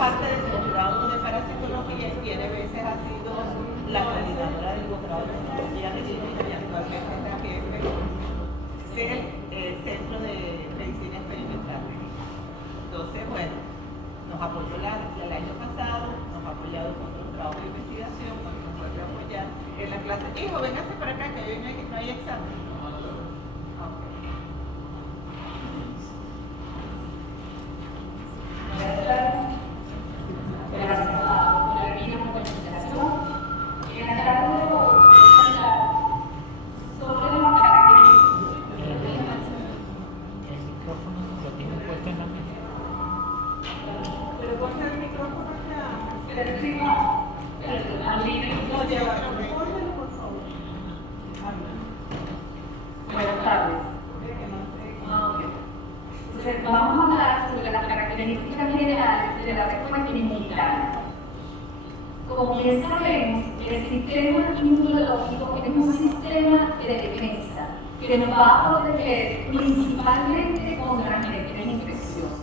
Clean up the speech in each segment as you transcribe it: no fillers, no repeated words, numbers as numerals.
parte del doctorado de parasitología y tiene veces ha sido la coordinadora del doctorado de psicología clínica y actualmente es la jefe del Centro de Medicina Experimental. Entonces, bueno, nos apoyó el año pasado, nos ha apoyado con otro trabajo de investigación, nos vuelve a apoyar en la clase. Hijo, véngase para acá que hoy no hay examen. Buenas tardes. Entonces, vamos a hablar sobre las características generales de la respuesta inmunitaria. Como bien sabemos, el sistema inmunológico es un sistema de defensa que nos va a proteger principalmente contra agentes infecciosos.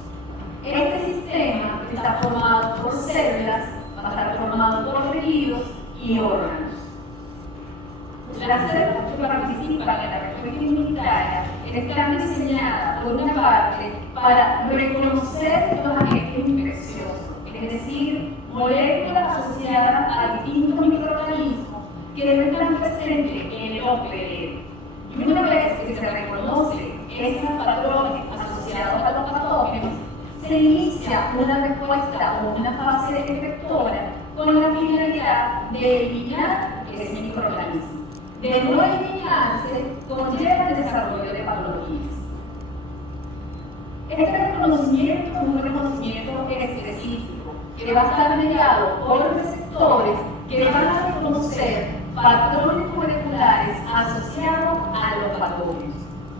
Este sistema está formado por células, va a estar formado por tejidos y órganos. Las células que participan en la respuesta inmunitaria están diseñadas, por una parte, para reconocer los agentes infecciosos, es decir, moléculas asociadas a distintos microorganismos que deben estar presentes en el OPL. Y una vez que se reconocen esos patrones asociados a los patógenos, se inicia una respuesta o una fase efectora con la finalidad de eliminar ese microorganismo. De no eliminarse, conlleva el desarrollo de patologías. Este reconocimiento es un reconocimiento específico que va a estar mediado por receptores que van a reconocer patrones moleculares asociados a los patógenos.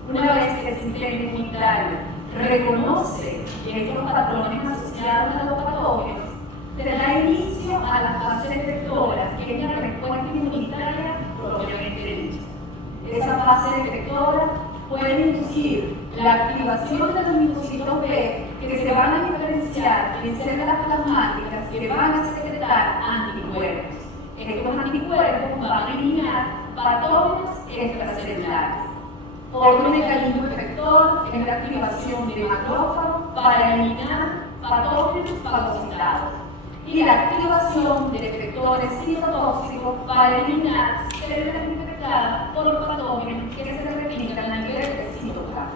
Una vez que el sistema inmunitario reconoce estos patrones asociados a los patógenos, se da inicio a la fase efectora, que es la respuesta inmunitaria propiamente dicha. Esa fase efectora puede inducir la activación de los linfocitos B que se van a diferenciar en células plasmáticas que van a secretar anticuerpos. Estos anticuerpos van a eliminar patógenos extracelulares. Otro mecanismo efector es la activación de macrófagos para eliminar patógenos fagocitados y la activación de efectores citotóxicos para eliminar células infectadas por patógenos que se replican a nivel del citoplasma.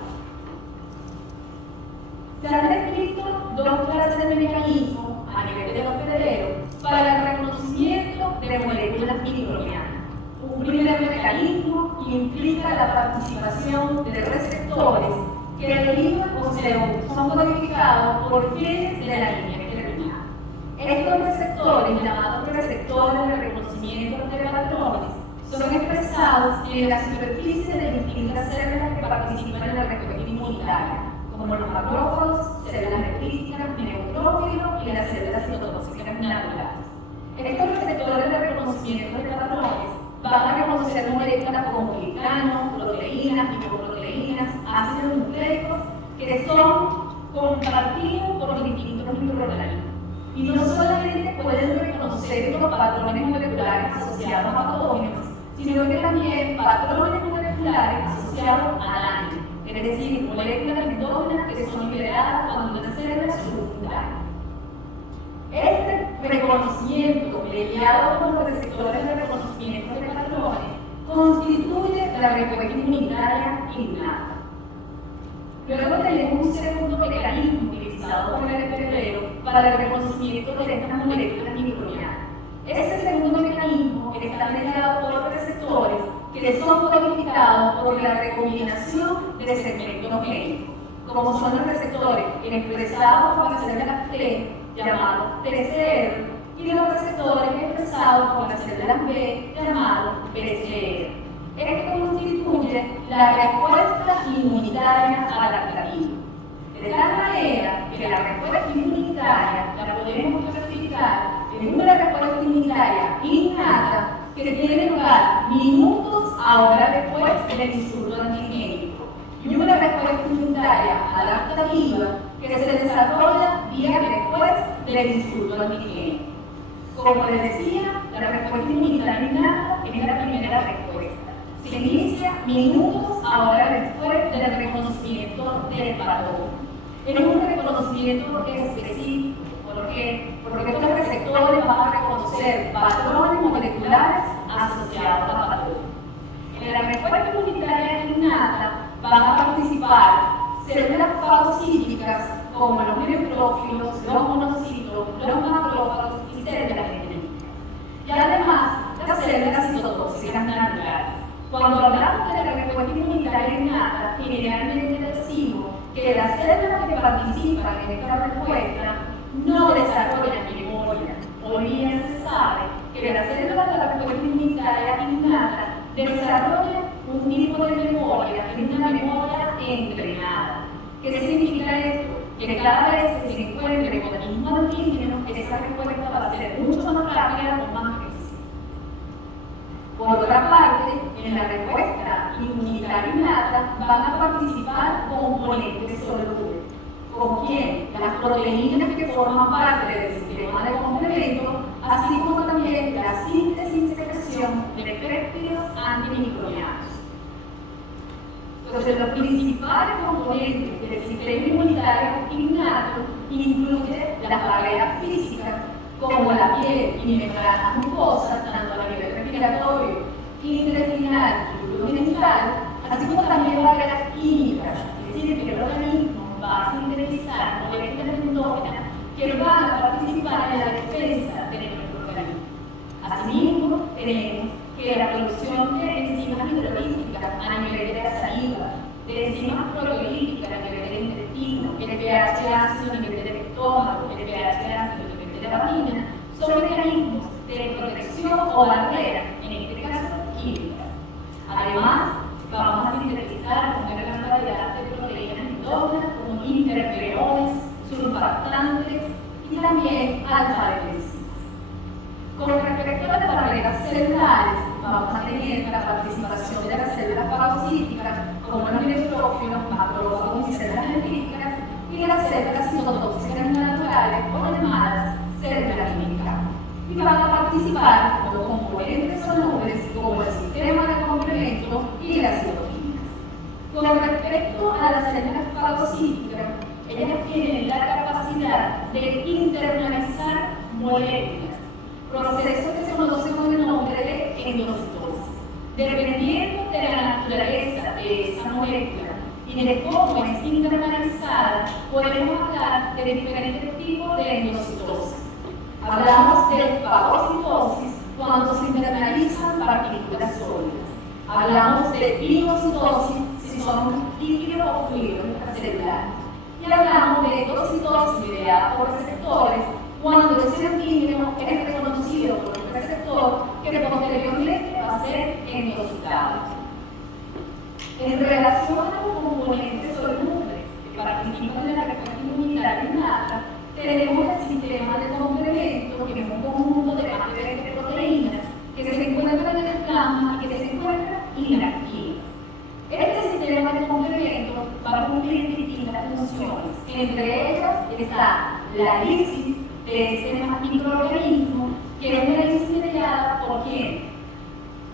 Se han descrito dos clases de mecanismos a nivel del hospedero para el reconocimiento de moléculas microbianas. Un primer mecanismo implica la participación de receptores que derivan o son codificados por genes de la línea germinal. Estos receptores, llamados receptores de reconocimiento de patrones, son expresados en la superficie de distintas células que participan en la respuesta inmunitaria, como los macrófagos, células dendríticas, neutrófilos y las células citotóxicas naturales. Estos receptores de reconocimiento de patrones van a reconocer moléculas como glicanos, proteínas, lipoproteínas, ácidos nucleicos, que son compartidos por distintos microorganismos. Y no solamente pueden reconocer los patrones moleculares asociados a patógenos, sino que también patrones moleculares asociados al ANI, es decir, moléculas endógenas que son liberadas cuando una célula surge un daño. Este reconocimiento mediado por los receptores de reconocimiento de patrones constituye la respuesta inmunitaria innata. Luego tenemos un segundo mecanismo utilizado por el hospedero para el reconocimiento de estas moléculas microbianas. Ese segundo mecanismo está mediado por receptores que son codificados por la recombinación de segmentos génicos, como son los receptores expresados por las células T, llamados TCR, y los receptores expresados por las células B, llamados BCR. Esto constituye la respuesta inmunitaria adaptativa. De tal manera que la respuesta inmunitaria la podemos clasificar en una respuesta inmunitaria innata que tiene lugar minutos ahora después del insulto antigénico y una respuesta inmunitaria adaptativa que se desarrolla días después del insulto antigénico. Como les decía, la respuesta inmunitaria innata es la primera respuesta. Se inicia minutos a horas después del reconocimiento del patógeno. Es un reconocimiento específico, porque estos receptores van a reconocer patrones moleculares asociados a patógenos. En la respuesta inmunitaria innata van a participar células fagocíticas como los neutrófilos, los monocitos, los macrófagos y células dendríticas. Y además, las células citotóxicas naturales. Cuando hablamos de la respuesta inmunitaria innata, generalmente decimos que las células que participan en esta respuesta no desarrollan memoria. Hoy día se sabe que las células de la respuesta inmunitaria innata desarrollan un tipo de memoria, que es una memoria entrenada. ¿Qué significa esto? Que cada vez que se encuentre con el mismo antígeno, esa respuesta va a ser mucho más rápida o más precisa. Por otra parte, en la respuesta inmunitaria innata van a participar componentes solubles. ¿Con quién? Las proteínas que forman parte del sistema de complemento, así como también la síntesis y secreción de péptidos antimicrobianos. Entonces, los principales componentes del sistema inmunitario innato incluyen las barreras físicas, como la piel y membranas mucosas, tanto a nivel respiratorio, intestinal y genital, así como también barreras químicas, es decir, que el organismo va a sintetizar moléculas endógenas que van a participar en la defensa de nuestro organismo. Asimismo, tenemos que la producción de enzimas hidrolíticas a nivel de la saliva, de enzimas proteolíticas a nivel del intestino, el pH ácido a nivel del estómago, el pH ácido a nivel de la vagina, son mecanismos de protección o barreras, en este caso químicas. Además, vamos a sintetizar una gran variedad de proteínas endógenas como interferones, surfactantes y también alfa-adhesivos. Con respecto a las barreras celulares, vamos a tener la participación de las células fagocíticas, como los neutrófilos, macrófagos y células dendríticas, y las células citotóxicas naturales o llamadas células químicas. Y van a participar los componentes solubles como el sistema de complemento y las citoquinas. Con respecto a las células fagocíticas, ellas tienen la capacidad de internalizar moléculas, proceso que se conoce con el nombre de endocitosis. Dependiendo de la naturaleza de esa molécula y de cómo es internalizada, podemos hablar de diferentes tipos de endocitosis. Hablamos de fagocitosis cuando se internalizan partículas sólidas. Hablamos de pinocitosis si son líquidos o fluidos extracelulares. Y hablamos de endocitosis mediada por receptores cuando ese antígeno es reconocido por un receptor que posteriormente va a ser endocitado. En relación a los componentes solubles que participan en la respuesta inmunitaria innata, tenemos el sistema de complemento, que es un conjunto de más de 20 proteínas que se encuentran en el plasma y que se encuentran inactivas. Este sistema de complemento va a cumplir distintas funciones. Entre ellas está la lisis de ese microorganismo, que es una lisis mediada por quién.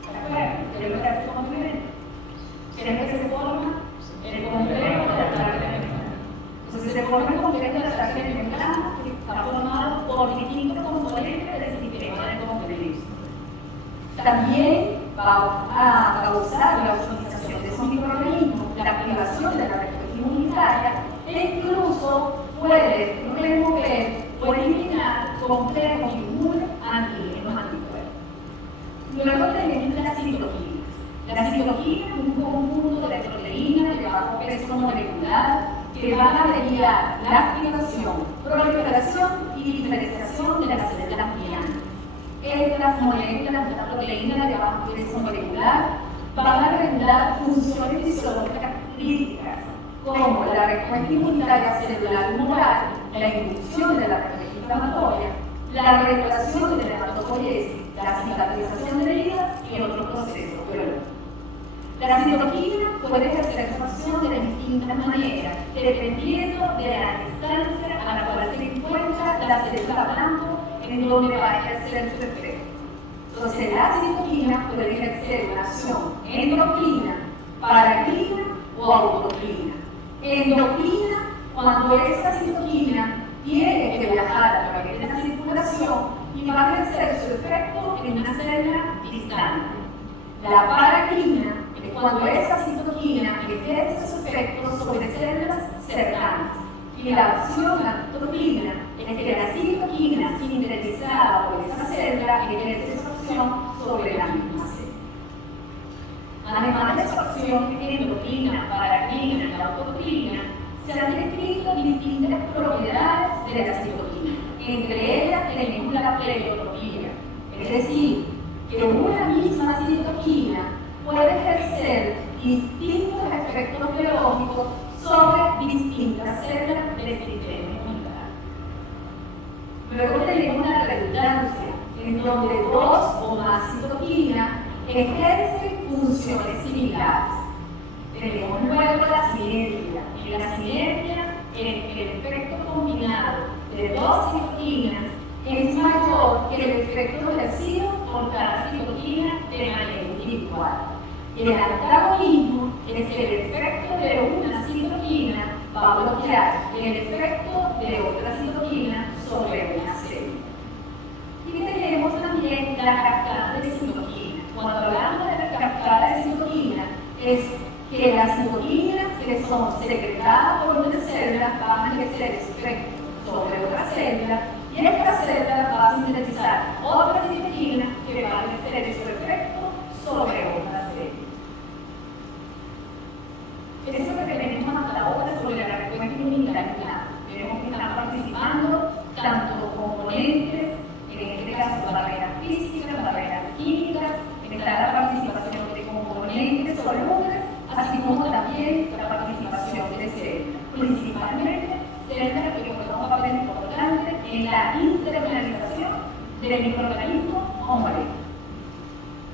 ¿Se acuerdan? ¿Qué es lo que hace el complemento? ¿Qué es lo que se forma? El complejo de la sangre de membrana. Entonces se forma el complejo de la sangre de membrana, que está formado por distintos componentes del sistema de complemento. También va a causar la optimización de esos microorganismos, la activación de la respuesta inmunitaria e incluso puede remover o eliminar complejos inmunes antígenos anticuerpos. Luego tenemos las citoquinas. Las citoquinas es un conjunto de proteínas de bajo peso molecular que van a mediar la activación, proliferación y diferenciación de las células dianas. Estas moléculas, estas proteínas de bajo peso molecular, van a regular funciones fisiológicas críticas, como la respuesta inmunitaria celular humoral, la inducción de la respuesta inflamatoria, la regulación de la hematopoiesis, la cicatrización de heridas y otros procesos biológicos. La citoquina puede ejercer su acción de distintas maneras, dependiendo de la distancia a la cual se encuentra la célula blanco en donde va a ejercer su efecto. Entonces, la citoquina puede ejercer una acción endocrina, paracrina o autocrina. Endocrina, cuando esa citoquina tiene que viajar a través de la circulación y va a ejercer su efecto en una célula distante. La paracrina es cuando esa citoquina ejerce su efecto sobre células cercanas. Y la acción autocrina es que la citoquina sintetizada por esa célula ejerce su acción sobre la misma célula. Además de su acción endocrina, paracrina y autocrina, se han descrito distintas propiedades de la citoquina. Entre ellas tenemos la pleiotropía, es decir, que una misma citoquina puede ejercer distintos efectos biológicos sobre distintas células del sistema inmunitario. Luego tenemos la redundancia, en donde dos o más citoquinas ejercen funciones similares. Tenemos luego la sinergia. En la sinergia, el efecto combinado de dos citoquinas es mayor que el efecto ejercido por cada citoquina de manera individual. El antagonismo es que el efecto de una citoquina va a bloquear el efecto de otra citoquina sobre una célula. Y tenemos también la cascada de citoquina. Cuando hablamos de la cascada de citoquina, es que las citoquinas que son secretadas por una célula van a ejercer su efecto sobre otra célula y esta célula va a sintetizar otra citoquina que va a ejercer su efecto sobre otra célula. Eso es lo que tenemos hasta ahora sobre la respuesta inmunitaria. Vemos que están participando tanto componentes, en este caso barreras físicas, barreras químicas, está la participación de componentes solubles, así como también la participación de células, principalmente células que juegan un papel importante en la internalización del microorganismo o molécula.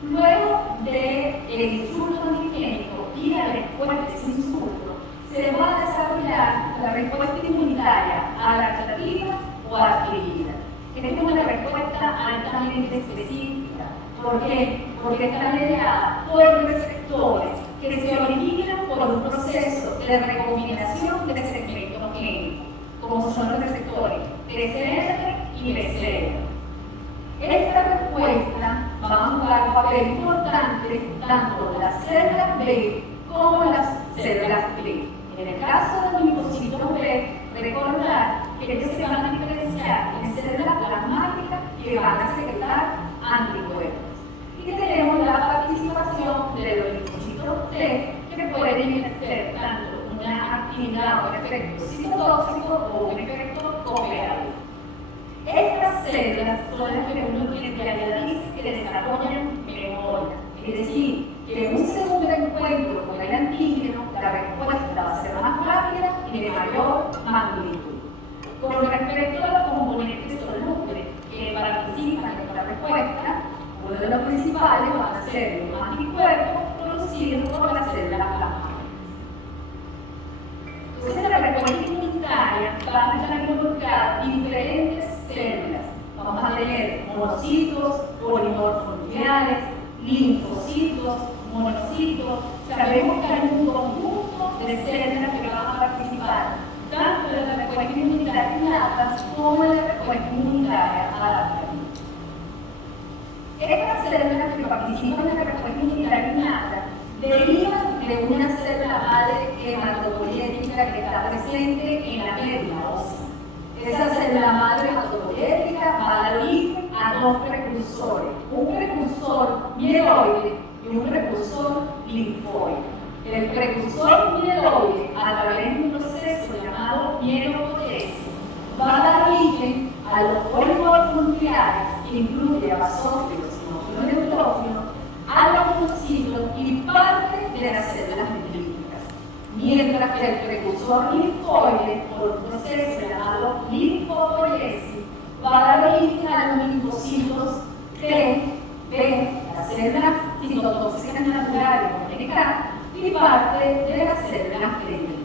Luego del insulto antigénico y la respuesta de ese insulto, se va a desarrollar la respuesta inmunitaria adaptativa o adquirida. Esta es una respuesta altamente específica. ¿Por qué? Porque está mediada por receptores que se originan por un proceso de recombinación de segmentos génicos, como son los receptores TCR y BCR. Esta respuesta va a jugar un papel importante tanto en las células B como en las células T. En el caso de los linfocitos B, recordar que ellos se van a diferenciar en células plasmáticas que van a secretar anticuerpos. Y tenemos la participación de los linfocitos T que pueden ejercer tanto una actividad o un efecto citotóxico o un efecto cooperador. Estas células son las que uno tiene que desarrollan memoria, es decir, que en un segundo encuentro con el antígeno, la respuesta va a ser más rápida y de mayor magnitud. Con respecto a los componentes solubles que participan en esta respuesta, uno de los principales van a ser los anticuerpos producidos por las células plasmáticas. Entonces, la respuesta inmunitaria va a estar involucrada diferentes células. Vamos a tener monocitos, polimorfos-nucleares, linfocitos, monocitos. Sabemos que hay un conjunto de células que van a participar tanto en la respuesta inmunitaria innata como en la respuesta inmunitaria adaptativa. Estas células que participan en la respuesta inmunitaria innata derivan de una célula madre hematopoyética que está presente en la médula ósea. Esa célula madre hematopoyética va a dar origen a dos precursores, un precursor mieloide y un precursor linfoide. El precursor mieloide, a través de un proceso llamado mielopoiesis, va a dar origen a los polimorfos nucleares, que incluye a basófilos y neutrófilos, a los linfocitos y parte de las células dendríticas. Mientras que el precursor linfoide, por un proceso llamado linfopoiesis, va a dar origen a los linfocitos T, B, las células citotóxicas naturales, NK y parte de las células dendríticas.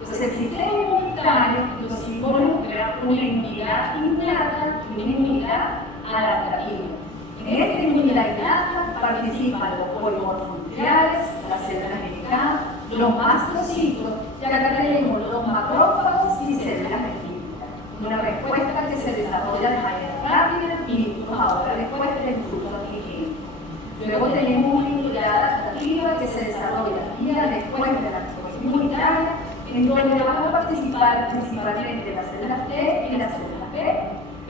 Entonces, el sistema inmunitario nos involucra una inmunidad innata y una inmunidad adaptativa. En esta inmunidad innata participan los polímeros nucleares, las células NK, los mastrocitos, y acá tenemos los macrófagos y células dendríticas. Una respuesta que se desarrolla de manera rápida y ahora después del fruto adquirido. Luego tenemos una inmunidad adaptativa que se desarrolla días después de la respuesta inmunitaria, en donde van a participar principalmente las células T y las células B,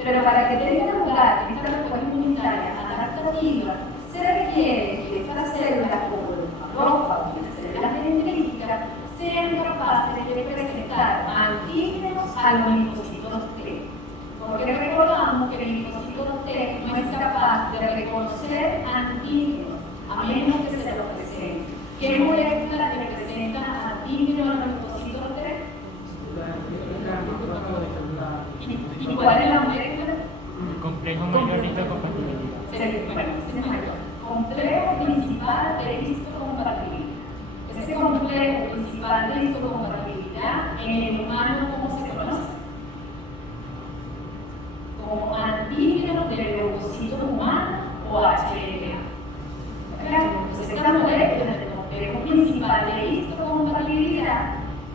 pero para que tenga lugar esta respuesta inmunitaria adaptativa, se requiere que estas células, como los macrófagos y las células dendríticas, sean capaces de presentar antígenos a los linfocitos T. Porque recordamos que el linfocito T no es capaz de reconocer antígenos, a menos que se los presente. ¿Qué molécula representa antígenos a los linfocitos T? ¿Y cuál es la molécula? Complejo mayorista compatibilidad. Complejo principal de histocompatibilidad. Ese complejo principal de histocompatibilidad en el humano, ¿cómo se conoce? Como antígeno del leucocito humano o HLA. Entonces, esta molécula del complejo principal de histocompatibilidad,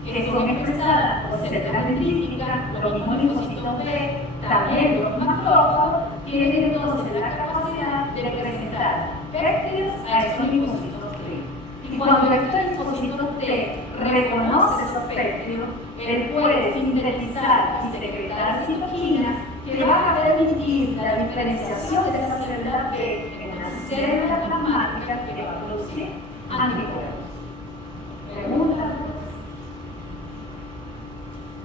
que son expresadas por células dendríticas, los mismos linfocitos B, también los macrófagos, tienen entonces la capacidad de presentar péptidos a esos linfocitos T. Y cuando estos linfocitos T reconoce esos péptidos, él puede sintetizar y secretar citoquinas que van a permitir la diferenciación de esas células B en las células plasmáticas que van a producir anticuerpos. ¿Pregunta?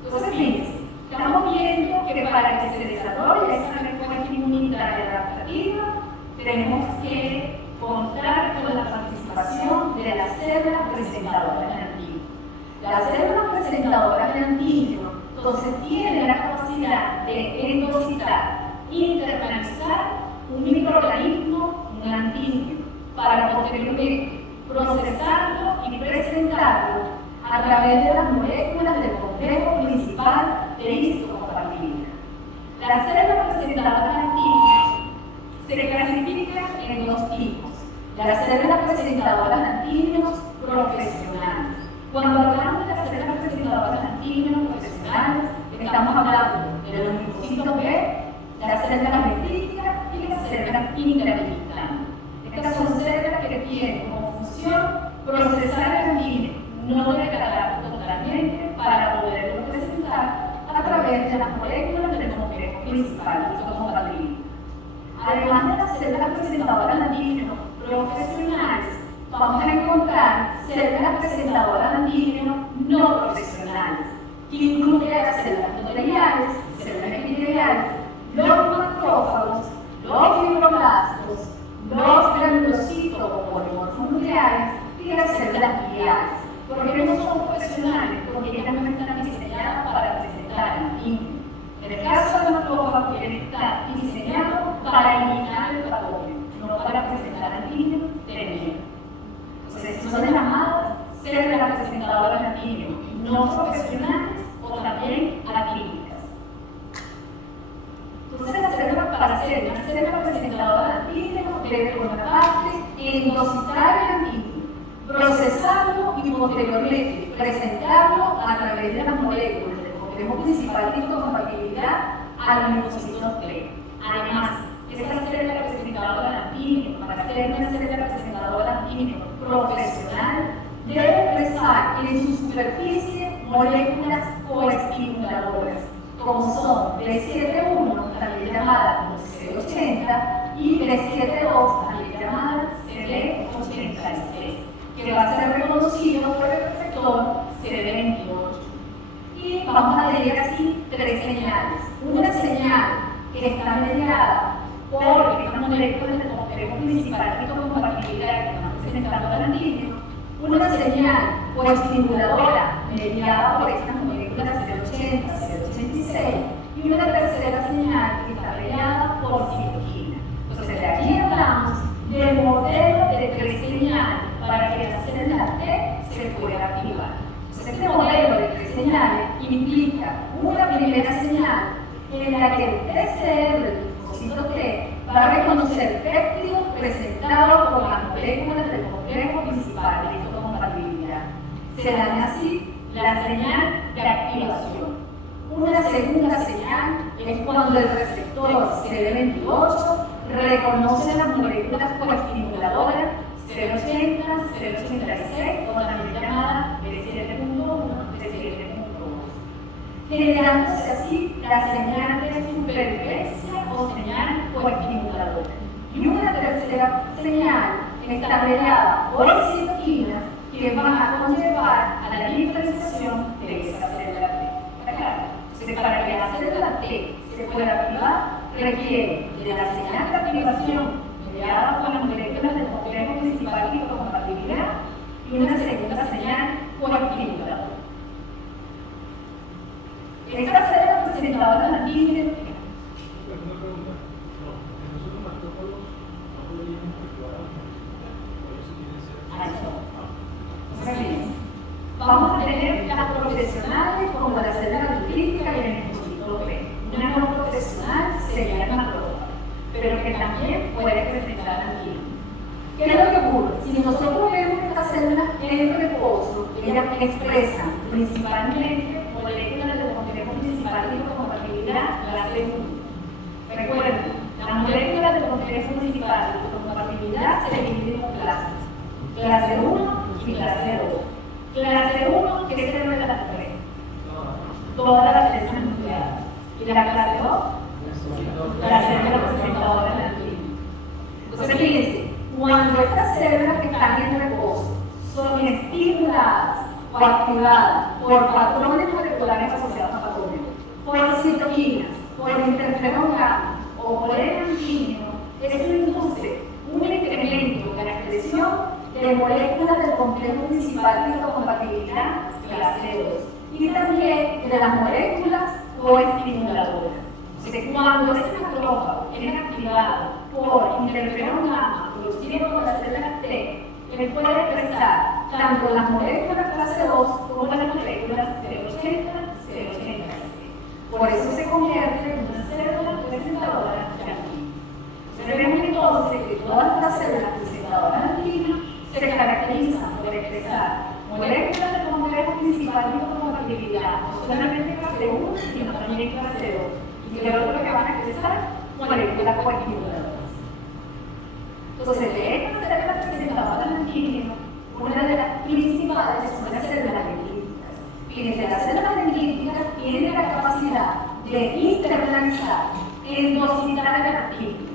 Entonces, fíjense, estamos viendo que para que se desarrolle esa respuesta inmunitaria adaptativa, tenemos que contar con la participación de las células presentadoras de antígeno. Las células presentadoras de antígeno, entonces, tienen la capacidad de endocitar, internalizar un microorganismo, un antígeno, para posteriormente procesarlo y presentarlo a través de las moléculas del complejo principal de histocompatibilidad. Las células presentadoras de antígenos se clasifican en dos tipos. Las células presentadoras de antígenos profesionales. Cuando hablamos de las células presentadoras de antígenos profesionales, estamos hablando de los linfocitos B, las células dendríticas y las células intraepiteliales. Estas son células que tienen como función procesar el antígeno, no degradarlo totalmente para poderlo presentar a través de las moléculas del complejo principal de histocompatibilidad. Además de las células presentadoras de antígenos profesionales, vamos a encontrar células presentadoras de antígenos no profesionales, que incluyen las células endoteliales, células epiteliales, los macrófagos, los fibroblastos, los granulocitos o polimorfos nucleares y las células gliales. ¿Por qué no son profesionales? Porque ellas no están diseñadas para presentar antígenos. En el caso de los macrófagos, está diseñado para eliminar el patógeno, no para presentar antígenos de enemigo. Entonces, son las llamadas células presentadoras de antígenos no profesionales o también atípicas. Entonces, para ser una célula presentadora de antígenos, debe por una parte endocitar el antígeno, procesarlo y posteriormente presentarlo a través de las moléculas del complejo principal de histocompatibilidad a los linfocitos T. Además, esa célula presentadora de antígenos, para ser una célula presentadora de antígenos profesional, debe expresar en su superficie moléculas coestimuladoras, como son B7-1, también llamada CD80, y B7-2, también llamada CD86, que va a ser reconocido por el receptor CD28. Y vamos a leer así tres señales. Una señal que está mediada por estas moléculas del complejo principal de histocompatibilidad que están presentando el antígeno, una señal coestimuladora mediada por estas moléculas CD80, CD86 y una tercera señal que está mediada por citoquina. Entonces, de aquí hablamos del modelo de de preseñal para que la célula T se pueda activar. Entonces, este modelo de preseñales implica una primera señal en la que el TCR, el linfocito T, va a reconocer péptidos presentados por las moléculas del complejo principal de histocompatibilidad. Se dan así la señal de activación. Una segunda señal es cuando el receptor CD28 reconoce las moléculas coestimuladoras 080, 086, o también llamada B7.1, B7.2, generándose así la señal de supervivencia o señal coestimuladora. Y una tercera señal está mediada por citoquinas que van a conllevar a la diferenciación de esa célula T. ¿Está claro? Entonces, para que la célula T se pueda activar, requiere de la señal de activación mediada por las moléculas del complejo principal de histocompatibilidad y una segunda señal coestimuladora. Esta célula presentadora de antígeno. Vamos a tener las profesionales como la célula crítica y el linfocito B. Una no profesional sería la macrófaga, pero que también puede presentar antígeno. ¿Qué es lo que ocurre? Si nosotros vemos estas células en reposo, ellas expresan principalmente moléculas del complejo principal de histocompatibilidad, clase 1. Recuerden, las moléculas del complejo principal de histocompatibilidad se dividen en clases. Clase 1 y clase 2. Clase 1, ¿qué célula de las tres? Todas las células nucleadas. ¿Y la clase 2? La célula presentadora de antígeno. Entonces, fíjense, cuando estas células que están en reposo son estimuladas o activadas por patrones moleculares asociados a patógenos, por citoquinas, por interferón gamma o por el antígeno, eso induce un incremento de la expresión de moléculas del complejo principal de histocompatibilidad clase 2 y también de las moléculas coestimuladoras. Entonces, cuando ese macrófago es activado por interferón gamma producido por las células T, él puede expresar tanto las moléculas clase 2 como las moléculas 080, 086. Por eso se convierte en una célula presentadora de antígeno. Vemos entonces que todas las células presentadoras de antígeno se caracterizan por expresar moléculas del complejo principal de histocompatibilidad, no solamente clase 1, sino también clase 2. Y que lo otro que van a expresar, moléculas coestimuladoras. Entonces, de estas células presentadoras de antígeno, una de las principales son las células dendríticas. Fíjense, las células dendríticas tienen la capacidad de internalizar, endocitar el antígeno.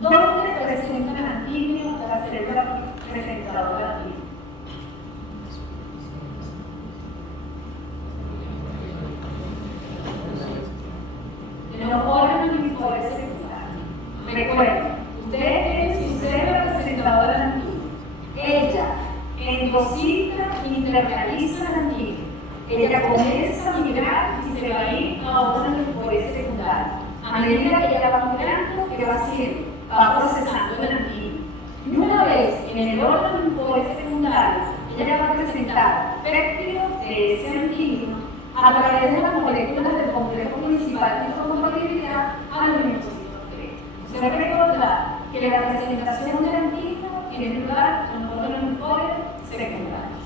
¿Dónde presentan el antígeno las células presentadoras de antígeno? En los órganos linfoides secundarios. Recuerden, ustedes tienen su célula presentadora de antígeno. Ella endocita e internaliza el antígeno. Ella comienza a migrar y se va a ir a órganos linfoides secundarios. A medida que ella va migrando, ¿qué va haciendo? Va procesando el antígeno. Y una vez en el órgano linfoide secundario, ella va a presentar péptidos de ese antígeno a través de las moléculas del complejo principal de histocompatibilidad a los linfocitos T. Se va a recordar que la presentación del antígeno tiene lugar en los órganos linfoides secundarios.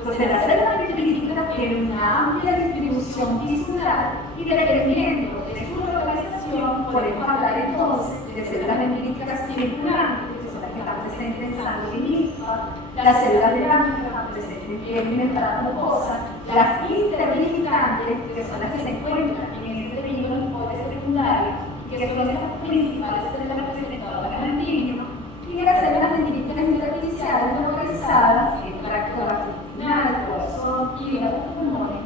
Entonces, las células dendríticas tienen una amplia distribución tisular y dependiendo de su localización, podemos hablar entonces de células dendríticas circulantes, que son las que están presentes en sangre y linfa, las células orgánicas que están presentes en piel y membrana mucosa, las interlimitantes, que son las que se encuentran en este tejido linfoide secundario, que son las principales células presentadoras de antígeno, y las células dendríticas intersticiales localizadas en el tracto gastrointestinal, corazón, hígado, pulmones.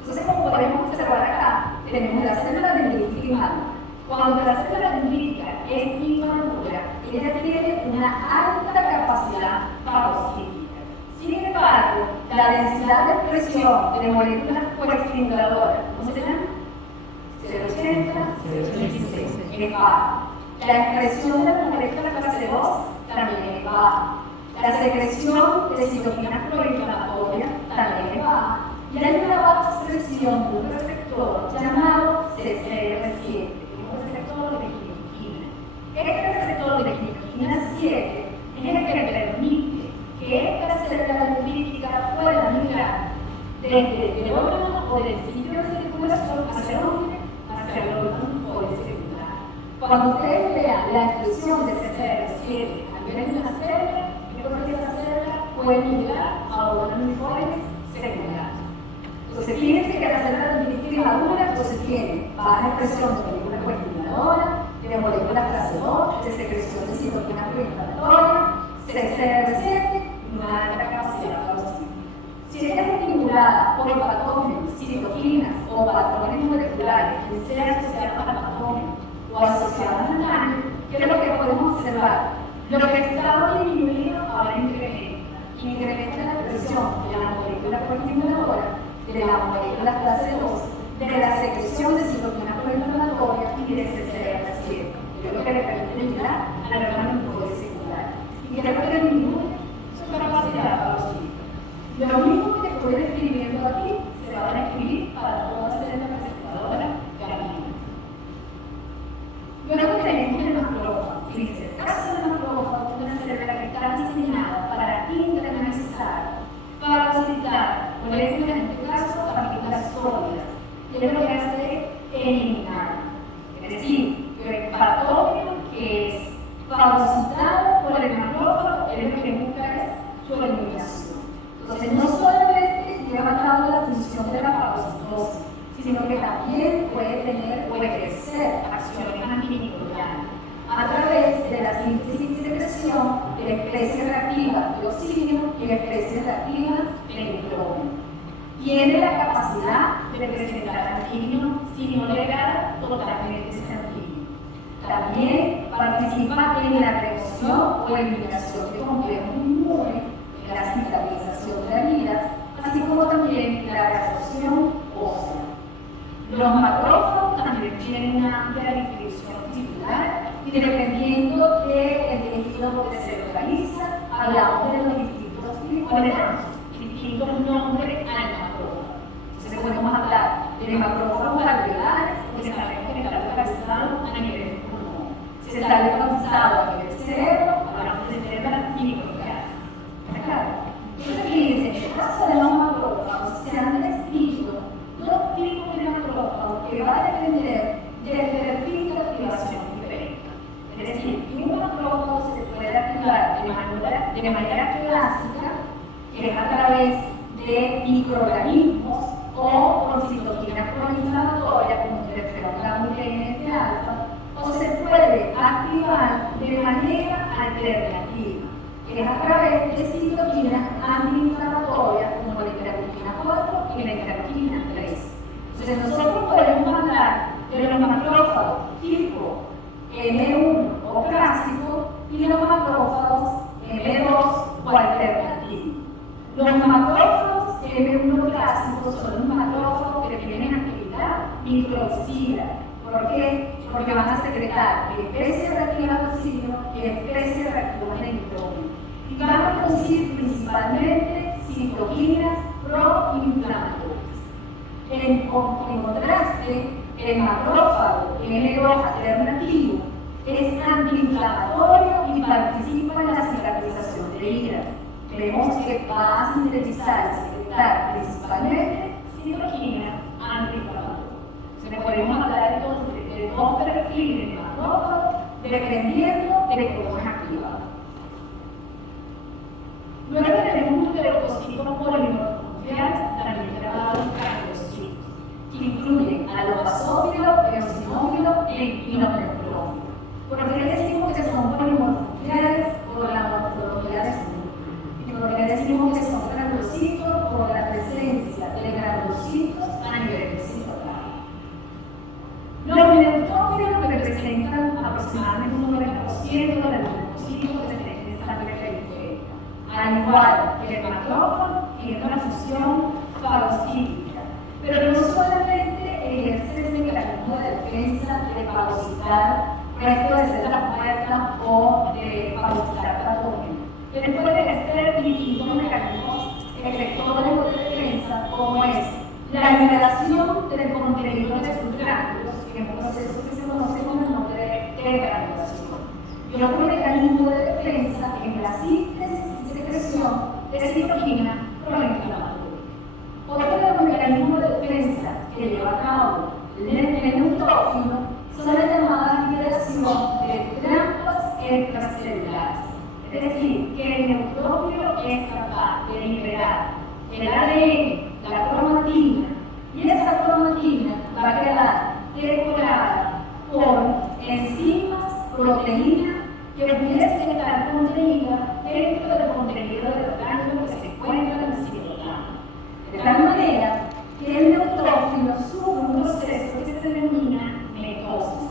Entonces, como podemos observar acá, tenemos la célula dendrítica inmadura. Cuando la célula dendrítica es inmadura, ella tiene una alta capacidad fagocítica. Sin embargo, la densidad de expresión de moléculas coestimuladoras, ¿cómo se llama? 080, 086, es baja. La expresión de la molécula clase 2 también es baja. La secreción de citoquinas proinflamatorias también es baja. Y hay una baja expresión de un receptor llamado CCR7, un receptor de quinoquina. Este receptor de quinoquina 7 es el que permite que esta célula dendrítica pueda migrar desde el órgano o del sitio de circulación hacia el órgano policelular. Cuando ustedes vean la expresión de CCR7 a nivel de una célula, es porque esa célula puede migrar a órganos linfóides secundarios. Entonces, fíjense que la célula dendrítica madura tiene baja expresión de moléculas coestimuladora, de moléculas clase 2, de secreción de citoquinas proinflamatorias, CCR7 y una alta capacidad fagocítica. Si está estimulada por patógenos, citoquinas o patrones moleculares que sean asociados al patógeno o asociados al daño, ¿qué es lo que podemos observar? Lo que estaba disminuido ahora incrementa la expresión de la molécula proestimuladora, de la molécula clase 2, de la secreción de citoquinas proinflamatorias y de CCR7, que es lo que le permite migrar al órgano linfóide secundario. Y creo que disminuye su capacidad fagocítica. Lo mismo que estoy describiendo aquí se va a describir para toda célula receptadora canina. Luego tenemos el macrófago. Fíjense, el caso del macrófago es una célula que está diseñada para internalizar, fagocitar moléculas, en este caso, partículas sólidas. Y lo que hace es eliminar. Es decir, el patógeno que es fagocitado por el macrófago, es lo que busca es su eliminación. Entonces, no solamente lleva a cabo la función de la fagocitosis, sino que también puede tener o ejercer acciones antimicrobianas a través de la síntesis y secreción de especies reactivas de oxígeno y especies reactivas de nitrógeno. Tiene la capacidad de presentar antígenos sin olegar totalmente ese antígeno. También participa en la remoción o eliminación de complejos inmunes, en la cicatrización de heridas, así como también la reabsorción ósea. Los macrófagos también tienen una amplia distribución tisular y dependiendo del tejido que se localiza, hablamos de los distintos nombres al macrófago. Entonces podemos hablar de macrófagos alveolares, porque sabemos que está localizado a nivel del pulmón. Si está localizado a nivel del cerebro, hablamos de células microgliales. ¿Está claro? Entonces, fíjense, en el caso de los macrófagos se han descrito dos tipos de macrófagos que va a depender del perfil de activación diferente. Es decir, un macrófago se puede activar de manera clásica, que es a través de microorganismos o con citoquinas proinflamatorias como interferón gamma y TNF alfa, o se puede activar de manera alternativa, que es a través de citoquinas antiinflamatorias como la interleuquina 4 y la interleuquina 3. Entonces nosotros podemos hablar de los macrófagos tipo M1 o clásico y los macrófagos M2 o alternativos. Los macrófagos M1 clásicos son los macrófagos que tienen actividad microcida. ¿Por qué? Porque van a secretar especies reactivas de oxígeno y especies reactivas de nitrógeno. Y van a producir principalmente citoquinas proinflamatorias. En contraste, el macrófago M2 alternativo es antiinflamatorio y participa en la cicatrización de heridas. Vemos que va a sintetizar y secretar principalmente citoquinas antiinflamatorias. Entonces, podemos hablar entonces de dos perfiles de macrófago dependiendo de cómo es activado. Luego tenemos un leucocitos polimorfos también llamados cardioциtos, que incluyen a los basófilos, eosinófilos y los neutrófilos. ¿Por qué decimos que son polimorfos por la morfología de su núcleo? ¿Y por qué decimos que son granulocitos? Por la presencia de granulocitos a nivel del citoplasma. Los neutrófilos representan aproximadamente un 90% de los leucocitos presentes en sangre periférica. Al igual que el macrófago, tiene una función fagocítica, pero no solamente ejerce el mecanismo de defensa de fagocitar esto de ser la puerta o de fagocitar patógenos. Él puede ejercer distintos mecanismos efectores de defensa, como es la liberación del contenido de sus gránulos, que es un proceso que se conoce con el nombre de granulación. Y otro mecanismo de defensa es la síntesis y secreción de citoquina proinflamatoria. Otro de los mecanismos de defensa que lleva a cabo el neutrófilo son la llamada liberación de trampas extracelulares. Es decir, que el neutrófilo es capaz de liberar el ADN, la cromatina, y esa cromatina va a quedar decorada por enzimas, proteínas, que pudiesen estar contenidas dentro del contenido del orgánulo que se encuentra en el citoplasma. De tal manera que el neutrófilo sufre un proceso que se denomina netosis.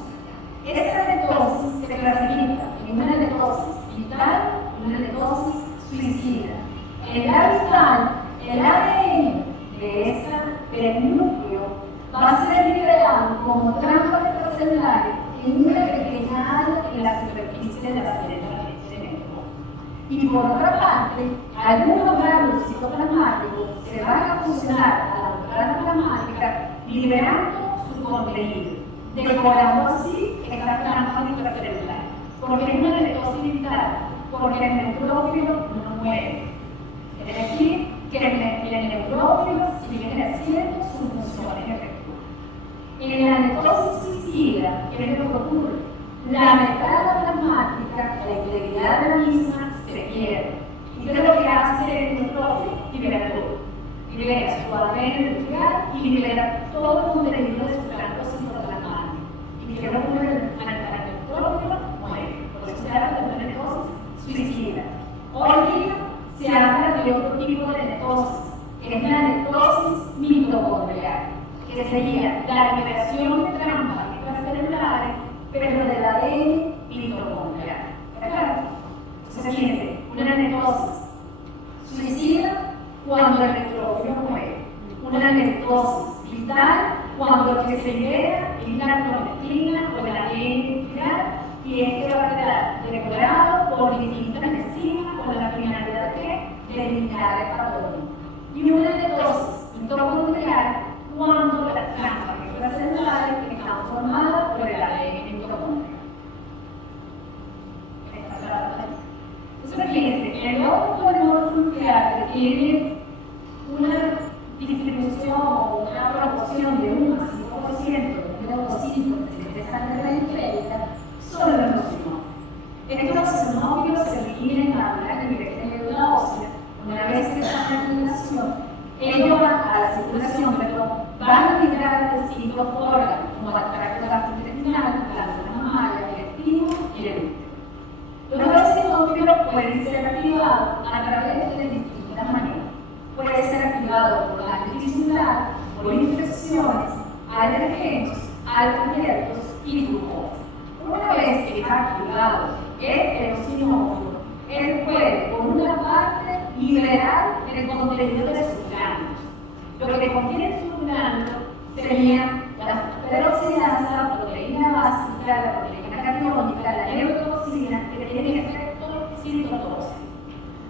Esta netosis se clasifica en una netosis vital y una netosis suicida. En la vital, el ADN del núcleo va a ser liberado como trampas extracelulares en una pequeña área en la superficie de la célula de neutrófilo. Y por otra parte, algunos gránulos citoplasmáticos se van a fusionar a la membrana plasmática liberando su contenido, decorando así esta trampa intracelular. Porque es una netosis vital, porque el neutrófilo no muere. Es decir, que el neutrófilo sigue ejerciendo sus funciones efectivas. En la netosis suicida, ¿qué es lo que ocurre? La membrana plasmática, la integridad de la misma, se pierde. ¿Y qué es lo que hace el neutrófilo? Libera todo. Libera su ADN nuclear y libera todo el contenido de su gránulos citoplasmáticos. ¿Y qué es lo que ocurre al neutrófilo? Muere. Por eso se habla de una netosis suicida. Hoy día se habla de otro tipo de netosis, que es la netosis mitocondrial, que sería la liberación de trampas extracelulares, pero del ADN mitocondrial. ¿Está claro? Entonces, fíjense, una netosis suicida cuando el neutrófilo muere, una netosis vital cuando lo que se libera es la cromatina o el ADN nuclear, y este va a quedar decorado por distintas enzimas con la finalidad de eliminar el patógeno. Y una netosis mitocondrial cuando las trampas extracelulares están formadas por el ADN mitocondrial. Entonces, fíjense, el óvulo polimorfo nuclear tiene una distribución o una proporción de 1 a 5% de neurocitos de sangre periférica. Son los nocimófilos. Estos nocimófilos se originaron en la nivel de médula ósea. Una vez que están en circulación, ellos van a la circulación, van a migrar a distintos órganos, como el tracto gastrointestinal, la glándula mamaria, el intestino y el útero. Los eosinófilos pueden ser activados a través de distintas maneras. Puede ser activado por la tisular, por infecciones, alergenos, alérgenos y glucosa. Una vez que está activado el eosinófilo, él puede, por una parte, liberar el contenido de sus gránulos. Lo que contiene sus gránulos serían la peroxidasa, la proteína básica, la proteína catiónica, la neurotoxina, que tienen efecto citotóxico.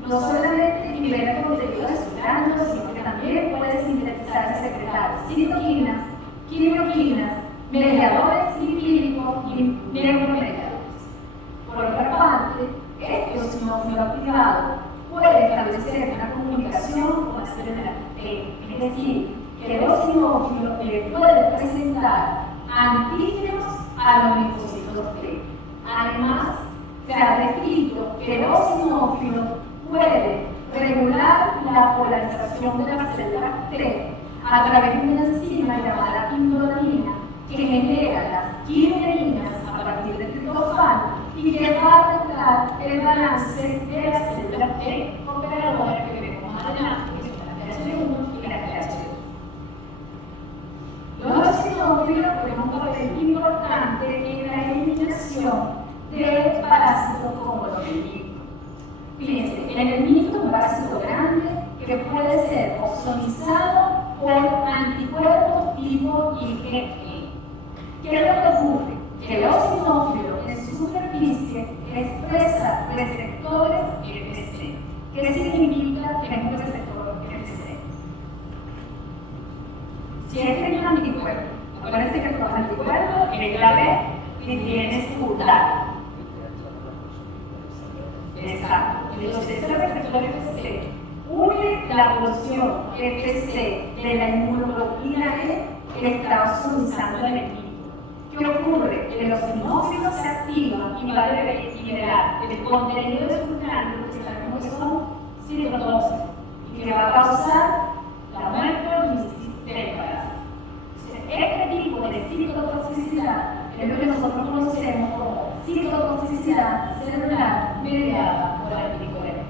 No solamente libera el contenido de sus gránulos, sino que también puede sintetizar y secretar citoquinas, quimioquinas, mediadores lipídicos y neuromediadores. Por otra parte, este eosinófilo activado puede establecer una comunicación con la célula T, es decir, que el eosinófilo le puede presentar antígenos a los linfocitos T. Además, se ha descrito que el eosinófilo puede regular la polarización de las células T a través de una enzima llamada immunoglobulina que genera las quimierinas a partir del triptofano y que va a regular el balance de las células T operadoras que vemos más adelante, que son las TH1 y las TH2. Los eosinófilos juegan un papel importante en la eliminación de parásitos como los enemigos. Fíjense, el enemigo es un parásito grande que puede ser ozonizado por anticuerpos tipo IgE. ¿Qué es lo que ocurre? Que el eosinófilo ¿Qué significa que es un receptor FC? Si este es un anticuerpo, acuérdense que los anticuerpos es la B y tiene su dato. Exacto. Entonces, ese receptor FC une la porción FC de la inmunoglobulina E que está ozonizando el equipo. ¿Qué ocurre? Que los sinófilos se activan y va a liberar el contenido de sus glánulos, que sabemos que son citotóxicos, y que va a causar la muerte del sistema. Este tipo de citotoxicidad es lo que nosotros conocemos como citotoxicidad celular mediada por anticuerpos.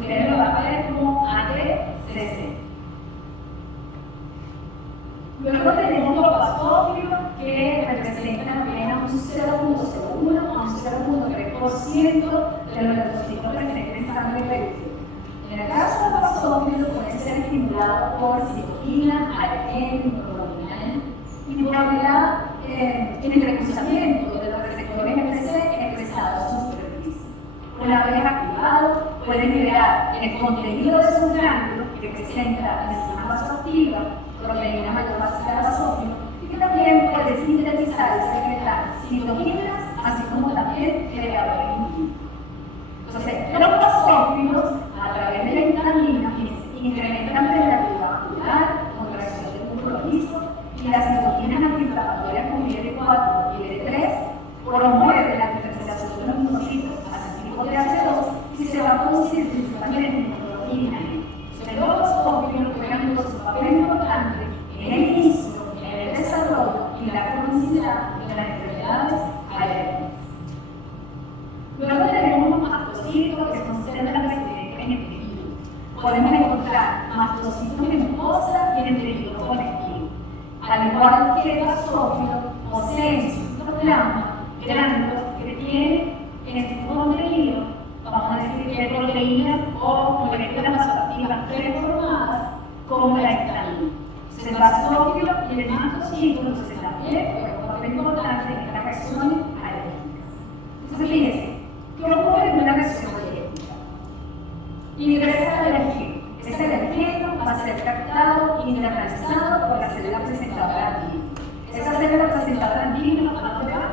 Ustedes lo van a ver como ADCC. Luego tenemos los basófilos que representan apenas un 0.01 a un 0.3% de los leucocitos presentes en sangre periférica. En el caso de los basófilos pueden ser estimulados por citoquina, ARN, microglobulina y por el reclutamiento de los receptores FC expresados en su superficie. Una vez activados, pueden liberar el contenido de sus glánulos que presenta enzimas vasoactivas, proteína mayor básica de basófilo, y que también puede sintetizar y secretar citoquinas, así como también el GABA-21. Entonces, los basófilos, a través de la vitamina, incrementan la temperatura vascular, contracción del músculo liso, y las citoquinas antiinflamatorias como IL-4 y IL-3 promueven la diferenciación de los linfocitos acéticos de H2 y se va a producir principalmente en hemoglobina E. Los basófilos juegan un papel importante en el inicio, en el desarrollo y la cronicidad de las enfermedades alérgicas. Luego tenemos los mastocitos, que son células residentes en el tejido. Podemos encontrar mastocitos en mucosa y en el tejido conectivo. Al igual que el basófilo, poseen citoplasma, glándulos que tienen en su contenido, vamos a decir que proteínas o moléculas vasoactivas preformadas como la histamina. El basófilo y el mastocito, entonces también juegan un papel importante en estas reacciones alérgicas. Entonces, fíjense, ¿qué ocurre en una reacción alérgica? Ingresa el alergeno. Ese alergeno va a ser captado y internalizado por la célula presentadora antígena. Esa célula presentadora antígena va a llevar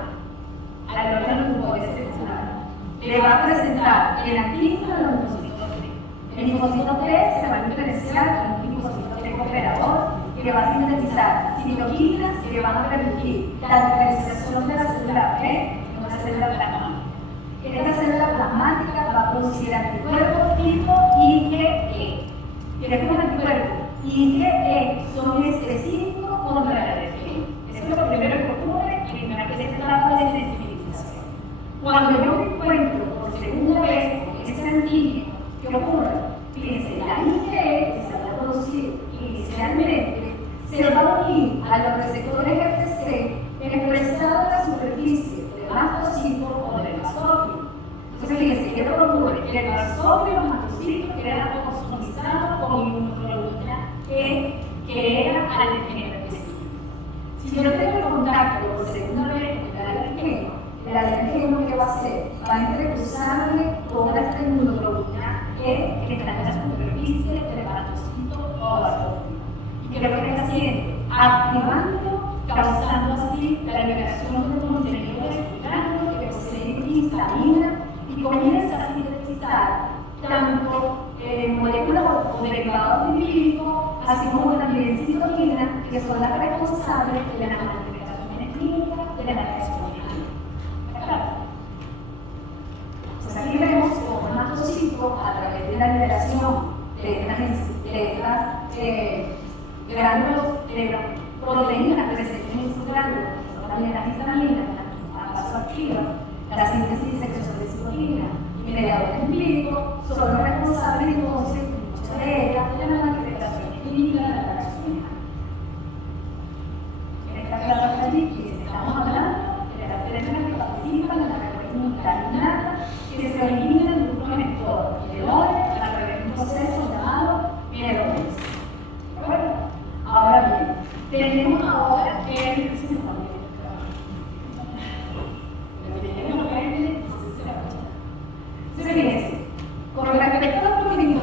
al órgano linfoide celular. Le va a presentar el antígeno a los linfocitos T. El linfocito T se va a diferenciar con un linfocito T cooperador que va a sintetizar citoquinas que van a permitir la diferenciación de la célula P en una célula plasmática. Esta célula plasmática va a producir anticuerpos tipo IgE. ¿Qué es un anticuerpo? IgE son específicos contra el alergeno. Eso es lo primero que ocurre en la etapa de sensibilización. Cuando yo me encuentro por segunda vez con ese antígeno, ¿qué ocurre? Fíjense, la IgE que se va a producir inicialmente se va a unir a los receptores FC expresados en la superficie del mastocito o del basófilo. Entonces, fíjense, ¿qué ocurre? Que el basófilo mastocito queda ozonizado con inmunoglobulina E, que era alergeno específico. Si yo tengo el contacto por segunda vez con el alergeno que va a hacer, va a entrecruzarme toda esta inmunoglobulina E que está en la superficie del mastocito o basófilo. ¿Y qué es lo que está haciendo? Activando, causando así la liberación del contenido de los glánulos que poseen histamina y comienza a sintetizar tanto moléculas o derivados lipídicos, así como también citoquinas, que son las responsables de las manifestaciones clínicas de la reacción alérgica. Entonces aquí vemos cómo el mastocito, a través de la liberación de estas gránulos de proteínas presentes en sus gránulos, que son también las histaminas, las vasoactivas, la síntesis y secreción de citoquinas y mediadores lipídicos, son los responsables entonces, muchas de ellas, de la manifestación clínica de la reacción alérgica. En esta clase allí estamos hablando de las células que participan en la respuesta inmunitaria innata, que se origina en un conector mieloide a través de un proceso llamado mieloides. ¿De acuerdo? Ahora bien, tenemos ahora el fíjense, con respecto a los proteínas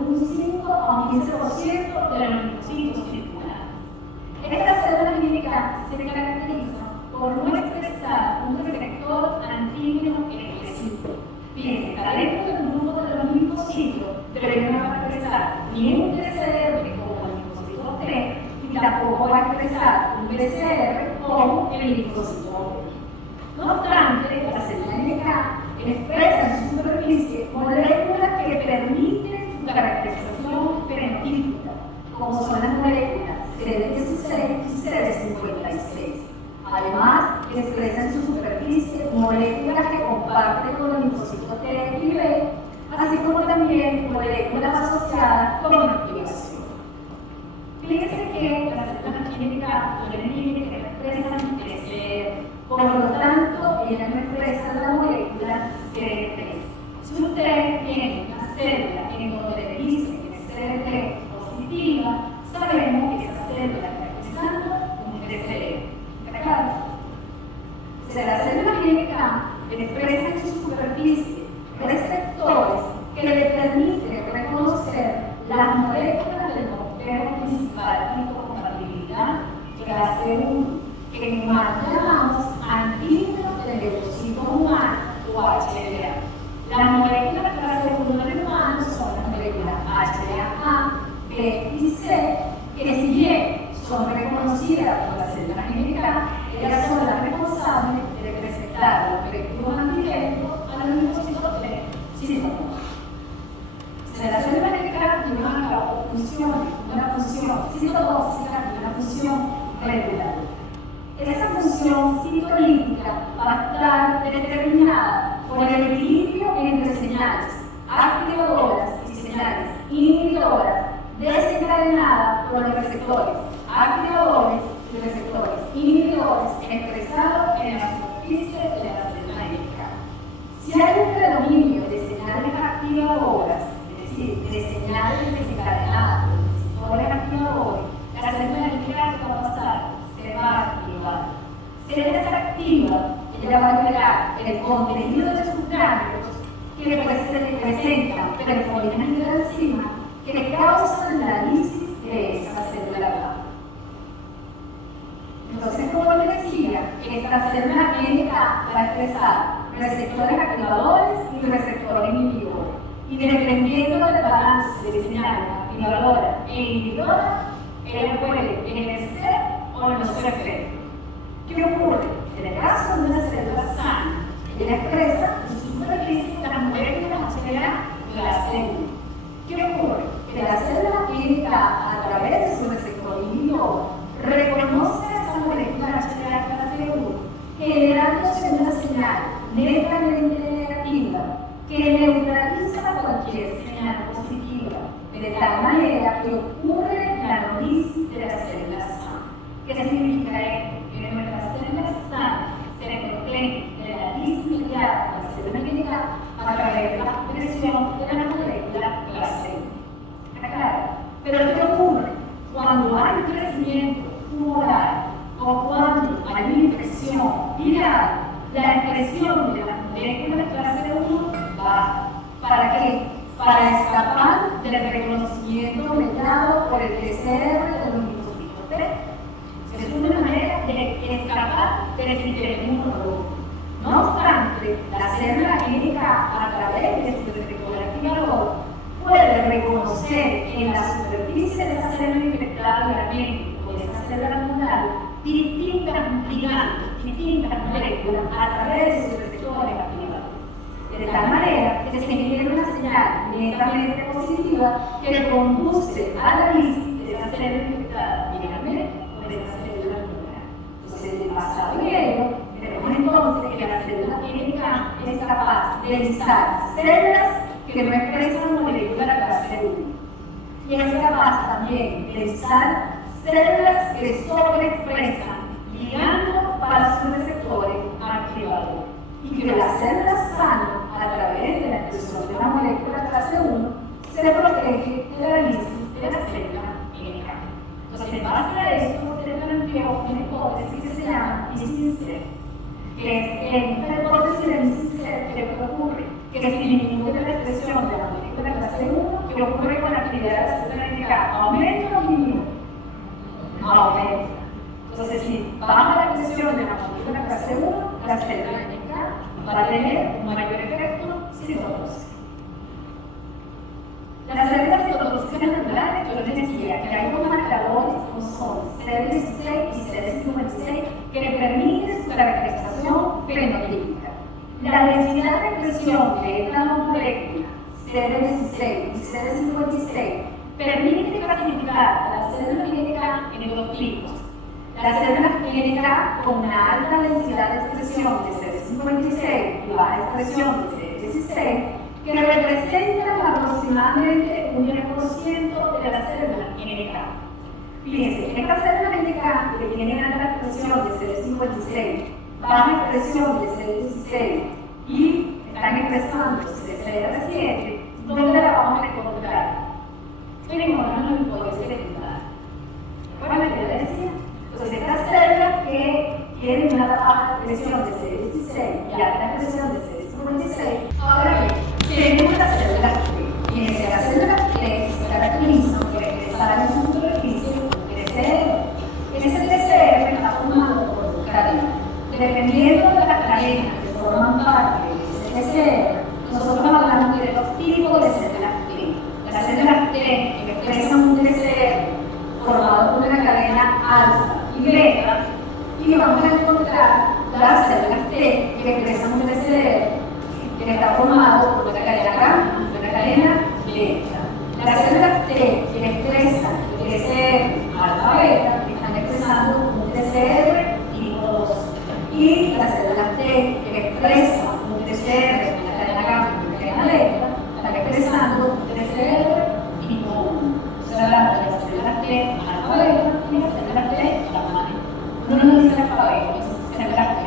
un 5 a un 15% de los linfocitos circulares. Esta célula clínica se caracteriza por no expresar un receptor antígeno específico. Fíjense, está dentro del grupo de los linfocitos, pero no va a expresar ni un TCR como el linfocito T, y tampoco va a expresar un BCR como el linfocito B. No obstante, la célula NK expresa en su superficie moléculas que permiten su caracterización fenotípica, como son las moléculas CD16 y CD56. Además, expresa en su superficie moléculas que comparten con los linfocitos T y B, así como también moléculas asociadas con activación. Fíjense que las células químicas que expresan TCR, por lo tanto, ellas no expresan la molécula CD3. Si usted tiene una célula en donde dice que es CD3 positiva, sabemos que esa célula está expresando un TCR. ¿Está claro? Si la célula química expresa en su superficie receptores que le permiten reconocer las moléculas del complejo principal de histocompatibilidad clase 1, que más llamamos antígenos del leucocito humano o HLA. Las moléculas clase 1 del humano son las moléculas HLA-A, B y C, que si bien son reconocidas por la célula química, ellas son las responsables de presentar los respectivos antigénicos a los linfocitos T citoplasmáticos. La célula química lleva a cabo funciones, una función citotóxica y una función reguladora. Esa función citolítica va a estar determinada por el equilibrio entre señales activadoras y señales inhibidoras desencadenadas por los receptores activadores y receptores inhibidores expresados en la superficie de la célula química. Si hay un predominio de señales activadoras, es decir, de señales desencadenadas por receptores activadores, la célula química va a pasar, se va a activar. Si se desactiva, ella va a liberar el contenido de sus gránulos que se presentan perforías de la enzima que causan la lisis de esa célula blanca. Entonces, como les decía, esta célula química va a expresar receptores activadores y receptores inhibidores. Y dependiendo del balance de señales activadoras e inhibidoras, ella puede ejercer o no ser efecto. ¿Qué ocurre? En el caso de una célula sana, ella expresa en su superficie las moléculas HLA clase 1. ¿Qué ocurre? Que la célula química, a través de su receptor inhibidor, reconoce esa molécula HLA clase 1, generándose una señal netamente negativa que neutraliza cualquier señal positiva, de tal manera que ocurre la anolisis de las células sanas. ¿Qué significa esto? Que nuestras células sanas se protegen de la lisis mediada de la célula química a través de la expresión de la molécula clase 1. ¿Está claro? Pero ¿qué ocurre? Cuando hay un crecimiento tumoral o cuando hay una infección viral, la expresión de las moléculas clase 1 baja. ¿Para qué? Para escapar del reconocimiento mediado por el PCR de los linfocitos T. Es una manera de escapar del sistema inmunológico. No obstante, la célula química, a través de su receptor activador, puede reconocer en la superficie de esa célula infectada realmente o de esa célula tumoral distintas ligandos, distintas moléculas a través de sus receptores activadores. De tal manera que se genera una señal netamente positiva que conduce a la lisis de esa célula infectada directamente o de esa célula tumoral. Entonces, basado en ello, tenemos entonces que la célula química es capaz de listar células que no expresan moléculas clase 1. Y es capaz también de listar células que sobreexpresan ligando para sus receptores activadores. Y que las células sanas, a través de la expresión de la molécula clase 1, se protege de la lisis de la célula química. Entonces, en base a eso, se planteó una hipótesis que se llama ICINCER, que es en esta hipótesis de ICINCER, ¿qué ocurre? Que se disminuye la expresión de la molécula clase 1, que ocurre actividad de la célula NK aumenta o disminuye. Aumenta. Entonces, si baja la presión de la molécula clase 1, la célula NK va a tener un mayor efecto citotóxico. Las células citotóxicas naturales, yo les decía que hay unos marcadores como son CD16 y CD56 que le permiten su caracterización fenotípica. La densidad de expresión de estas dos moléculas, CD16 y CD56, permite clasificar a las células NK en dos tipos. Las células NK con una alta densidad de expresión de CD56 y baja expresión de CD16, que representan aproximadamente un 10% de las células NK. Fíjense, estas células NK que tienen alta expresión de CD56, baja expresión de CD16 y están expresando CD7, ¿dónde la vamos a encontrar? En órganos linfoides secundarios. Bueno, yo decía, entonces estas células que tienen una baja expresión de CD16 y alta expresión de CD56, ahora bien, tenemos las células T. Fíjense, las células T se caracterizan por expresar en su superficie un TCR. Ese TCR está formado por dos cadenas. Dependiendo de las cadenas que forman parte de ese TCR, nosotros hablamos de dos tipos de células T. Las células T que expresan un TCR formado por una cadena alfa y beta, y vamos a encontrar las células T que expresan un TCR que está formado por una cadena gamma y una cadena beta. Las células T que expresan el TCR alfa beta están expresando un TCR tipo 2. Y las células T que expresan un TCR en la cadena gamma y una cadena beta están expresando un TCR tipo 1. O sea, las células T alfa beta y las células T gamma beta. Uno no dice alfa beta, es células T.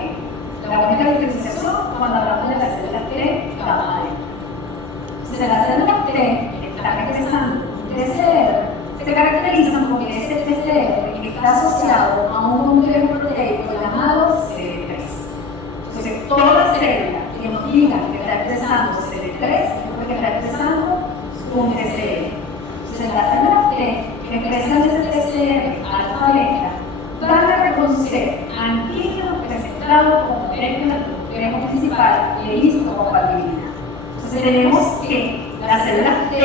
La única diferenciación cuando hablamos de las células T gamma beta. Entonces, las células T que están expresando un TCR se caracterizan porque ese TCR está asociado a un complejo proteico llamado CD3. Entonces, todas las células que nos digan que está expresando CD3 es porque está expresando un TCR. Entonces, las células T que expresan el TCR alfa beta van a reconocer antígenos presentados como moléculas del complejo principal de histocompatibilidad. Entonces, tenemos que las células T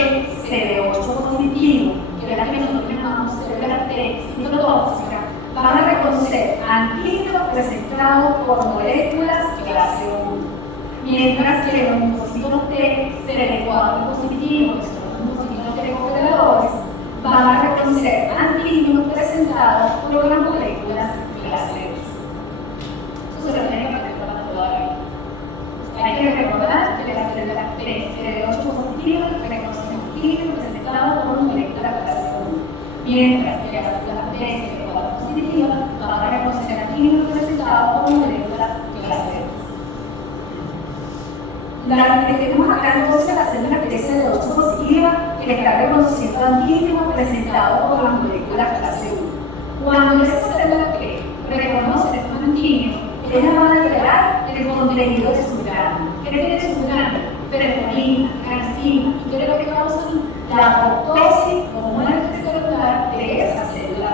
CD8 positivo, que es la que nosotros llamamos células T citotóxicas, van a reconocer antígenos presentados por moléculas clase 1, mientras que los linfocitos T CD4 positivos, que son los linfocitos T cooperadores, van a reconocer antígenos presentados por las moléculas clase 2. Eso se lo tienen que aprender para toda la vida. Hay que recordar que las células T CD8 positivas reconocen antígenos presentados por moléculas clase 1, mientras que las células T CD4 positivas van a reconocer antígenos presentados por moléculas clase 2. La que tenemos acá entonces la célula T CD8 positiva que está reconociendo antígenos presentados por las moléculas clase 1. Cuando esa célula T reconoce estos antígenos, ellas van a liberar el contenido de su grano. ¿Qué tiene su grano? Perforina, cancina. ¿Y qué es lo que causan? La apoptosis o muerte celular de esa célula.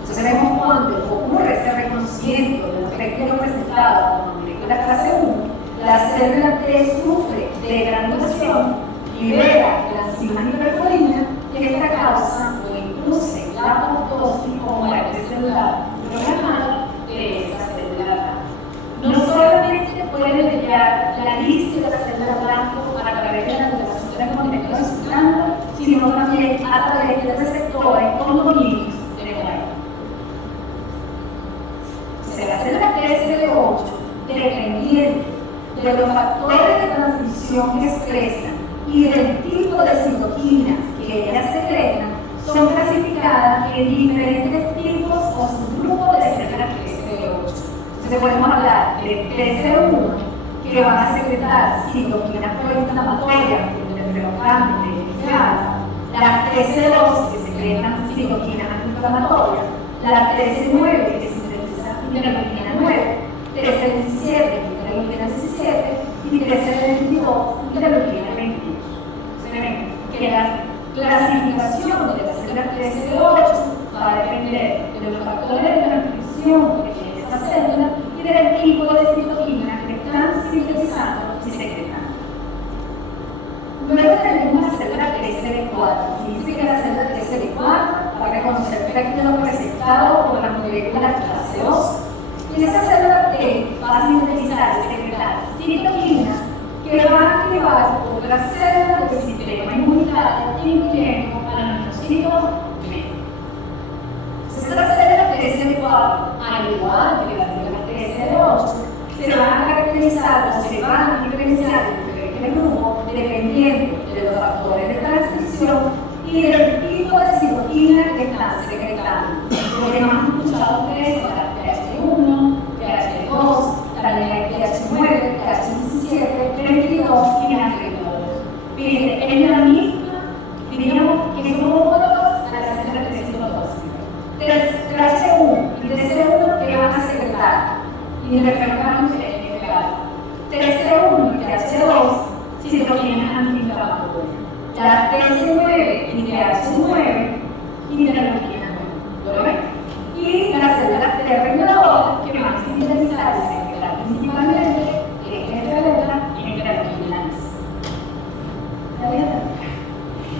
Entonces vemos cuando ocurre ese reconocimiento de los antígenos presentados por moléculas clase 1, la célula T sufre de granulación, libera la enzima hiperforina y esta causa o induce la apoptosis o muerte celular programada de esa célula. No solamente puede desviar la lista de la célula blanco a través de la alteración de la molécula de su glándula, sino también a través de receptores condominios de neurona. O sea, la célula TCD8, dependiendo de los factores de transmisión que expresan y del tipo de citoquinas que ellas secretan, son clasificadas en diferentes tipos o subgrupos de células TCD8. Entonces podemos hablar de TCD1, que van a secretar citoquinas proinflamatorias, como el interferón de las TCD2, que secretan citoquinas antiinflamatorias, la TCD9, que sintetiza interleuquina 9, TCD17, interleuquina 17, y TCD22, interleuquina 22. Se ven que la clasificación de la célula 13 de 8 va a depender de los factores de transcripción que tiene esa célula y del tipo de citoquina que están sintetizando y secretando. Luego tenemos la célula 13B4. Significa que la célula 13B4 va a reconocer péptidos receptados por las moléculas clase 2. Y esa célula T va a sintetizar y secretar citoquinas que van a activar otras células del sistema inmunitario, incluyendo a los linfocitos B. Esta célula 13B4, al igual que la célula 13B8, se van a caracterizar o se van a diferenciar de diferentes grupos dependiendo de los factores de transcripción y del tipo de citoquina que están secretando. Lo que más han escuchado ustedes son las PH1, PH2, también hay PH9, PH17, 32 y las 32. Fíjense, es la misma, diríamos que son homólogos a la célula 13B2. TH1 y TC1 que van a secretar interferocarbonos en este caso. TC1 y TH2 citoquinas antiinflamatorias. La TC9 y TH9 interleuquinas. ¿Lo ven? Y las células T reguladoras que van a sintetizar y secretar principalmente interferona y interleuquinas.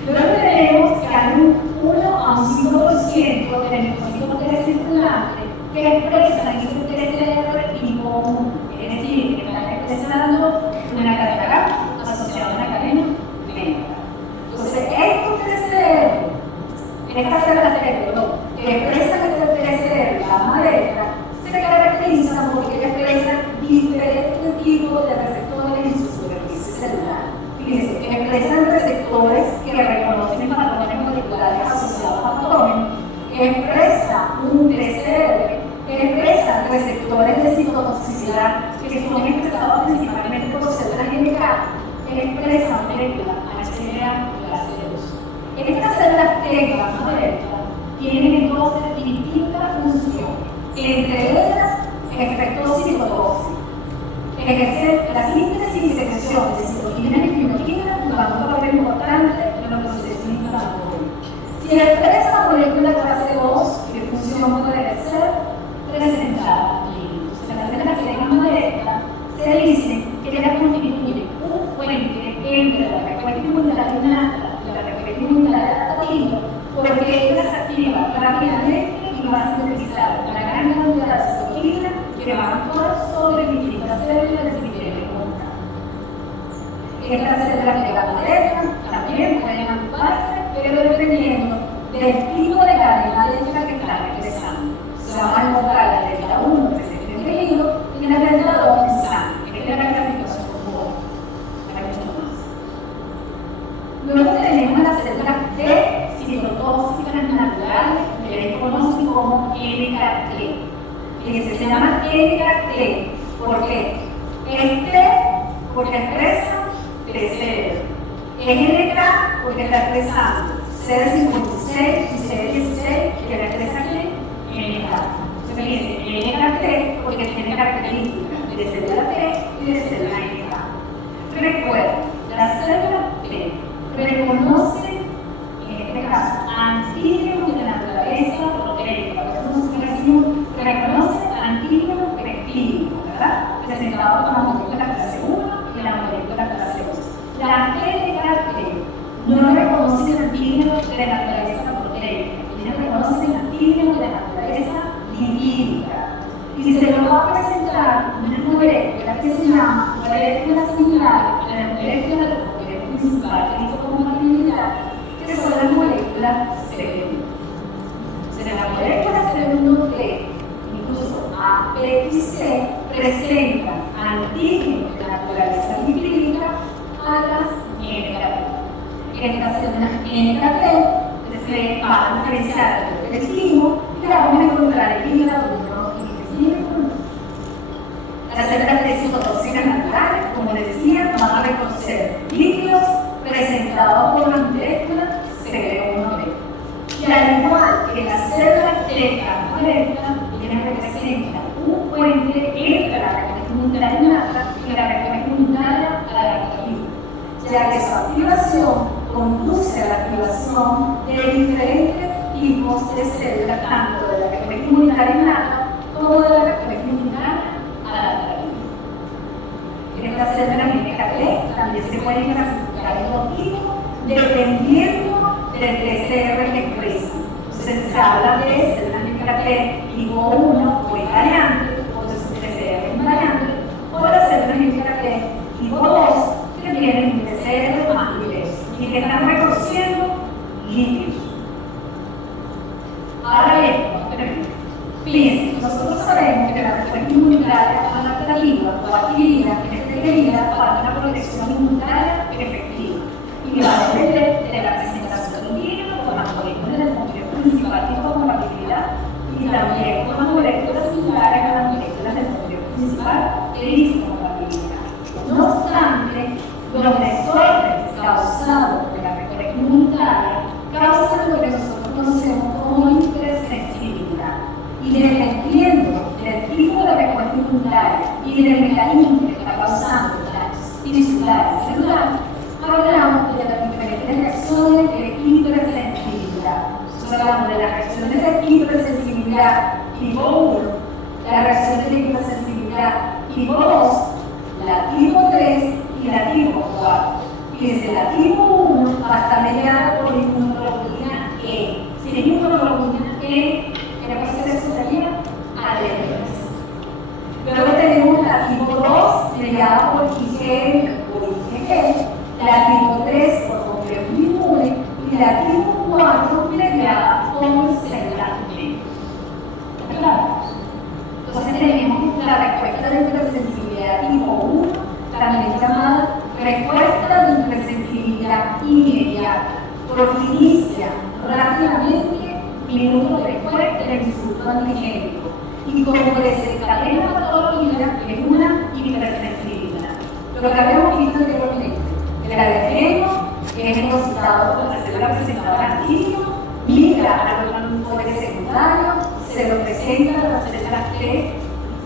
Luego tenemos que hay un 1 a un 5% de linfocitos T circulantes que expresan ese TCR tipo 1, es decir, que están expresando una cadena gamma asociada a una cadena beta. Entonces, estos TCR, estas células que expresan este TCR gamma beta, se caracterizan porque expresan diferentes tipos de receptores en su superficie celular. Fíjense, expresan receptores que reconocen patrones moleculares asociados a patógenos, expresa un TCR, expresa receptores de citotoxicidad que son expresados principalmente por células NK, expresa moléculas HLA clase 2. Estas células T gamma beta tienen entonces distintas funciones, entre ellas efectos citotóxicos. Ejercer la síntesis y secreción de citoquinas y quinoquinas jugando un papel importante en los procesos inflamatorios. Si expresa la molécula clase 2, ¿qué función puede ejercer? Presentada aquí. Entonces, las células que gamma beta se dice que ellas constituyen un puente entre la respuesta inmunitaria innata y la respuesta inmunitaria adaptativa, porque ellas se activan rápidamente y van a sintetizar una gran cantidad de citoquinas que van a actuar sobre distintas células del sistema inmunitario. Estas células de gamma beta también pueden agruparse, pero dependiendo del tipo de cadena delta que están expresando. Se van a encontrar la delta 1 presente en tejido y la delta 2 en sangre. Esta es la clasificación común. Hay mucho más. Luego tenemos las células T citotóxicas naturales, que les conocen como NKT. Fíjense, se llama NKT. ¿Por qué? Es T porque expresa TCR. Es NK porque está expresando CD56 y CD16 que la expresa aquí NK. Entonces, fíjense, NKT porque tiene características de célula T y de célula NK. Recuerden, las células T reconocen, en este caso, antígenos de naturaleza proteica. Por eso nosotros decimos reconoce antígenos peptídicos, ¿verdad? Presentados por la molécula clase 1 y la molécula clase 2. La NKT no reconocen antígenos de naturaleza proteica, ellos reconocen antígenos de naturaleza lipídica. Y se nos va a presentar una molécula que se llama molécula similar a la molécula del componente principal de histocompatibilidad, que son las moléculas CD1. La molécula CD1T, incluso A, B y C, presentan antígenos de naturaleza lipídica a las NKT. Estas células NKT se van a diferenciar del intestino y la vamos a encontrar en el hígado, intestino y pulmón. Las células de citotóxicas naturales, como les decía, van a reconocer líquidos presentados por la molécula CD1B. Y al igual que las células T gamma beta, ellas representan un puente entre la respuesta inmunitaria innata y la respuesta inmunitaria adaptativa, ya que su activación conduce conduce a la activación de diferentes tipos de células, tanto de la respuesta inmunitaria innata como de la respuesta inmunitaria adaptativa. Estas células MKT también se pueden clasificar en dos tipos dependiendo del TCR que expresan. Entonces se habla de células MKT tipo 1 o invariante, o de TCR invariante, o las células MKT tipo 2 que tienen un TCR más diverso y que están reconociendo lípidos. Ahora bien, fíjense, nosotros sabemos que la respuesta inmunitaria adaptativa o adquirida es requerida para una protección inmunitaria efectiva y va a depender de la presentación del virus con las moléculas del núcleo principal de compatibilidad y también con las moléculas similares a las moléculas del núcleo principal de incompatibilidad. No obstante, los desórdenes causados por la respuesta inmunitaria causan lo que nosotros conocemos como hipersensibilidad. Y dependiendo del tipo de respuesta inmunitaria y del mecanismo que está causando las tisulares celulares, hablamos de las diferentes reacciones de hipersensibilidad. Nosotros hablamos de las reacciones de hipersensibilidad tipo 1, las reacciones de hipersensibilidad tipo 2, la tipo 3 y la tipo 4. Fíjense, la tipo 1 está mediada por inmunoglobulina E. Si la inmunoglobulina E, ¿qué proceso sería? Alergias. Luego tenemos la tipo 2 mediada por IgM o IgG, la tipo 3 por complejo inmune y la tipo 4 mediada por células T. ¿Está claro? Entonces tenemos la respuesta de hipersensibilidad tipo 1, también llamada respuesta de hipersensibilidad inmediata, porque inicia rápidamente minutos después del insulto antigénico y como desencadena la patología es una hipersensibilidad. Lo que habíamos visto anteriormente, el alergeno es excitado por la célula presentadora de antígeno, migra a los linfoides secundarios, se lo presenta a las células T,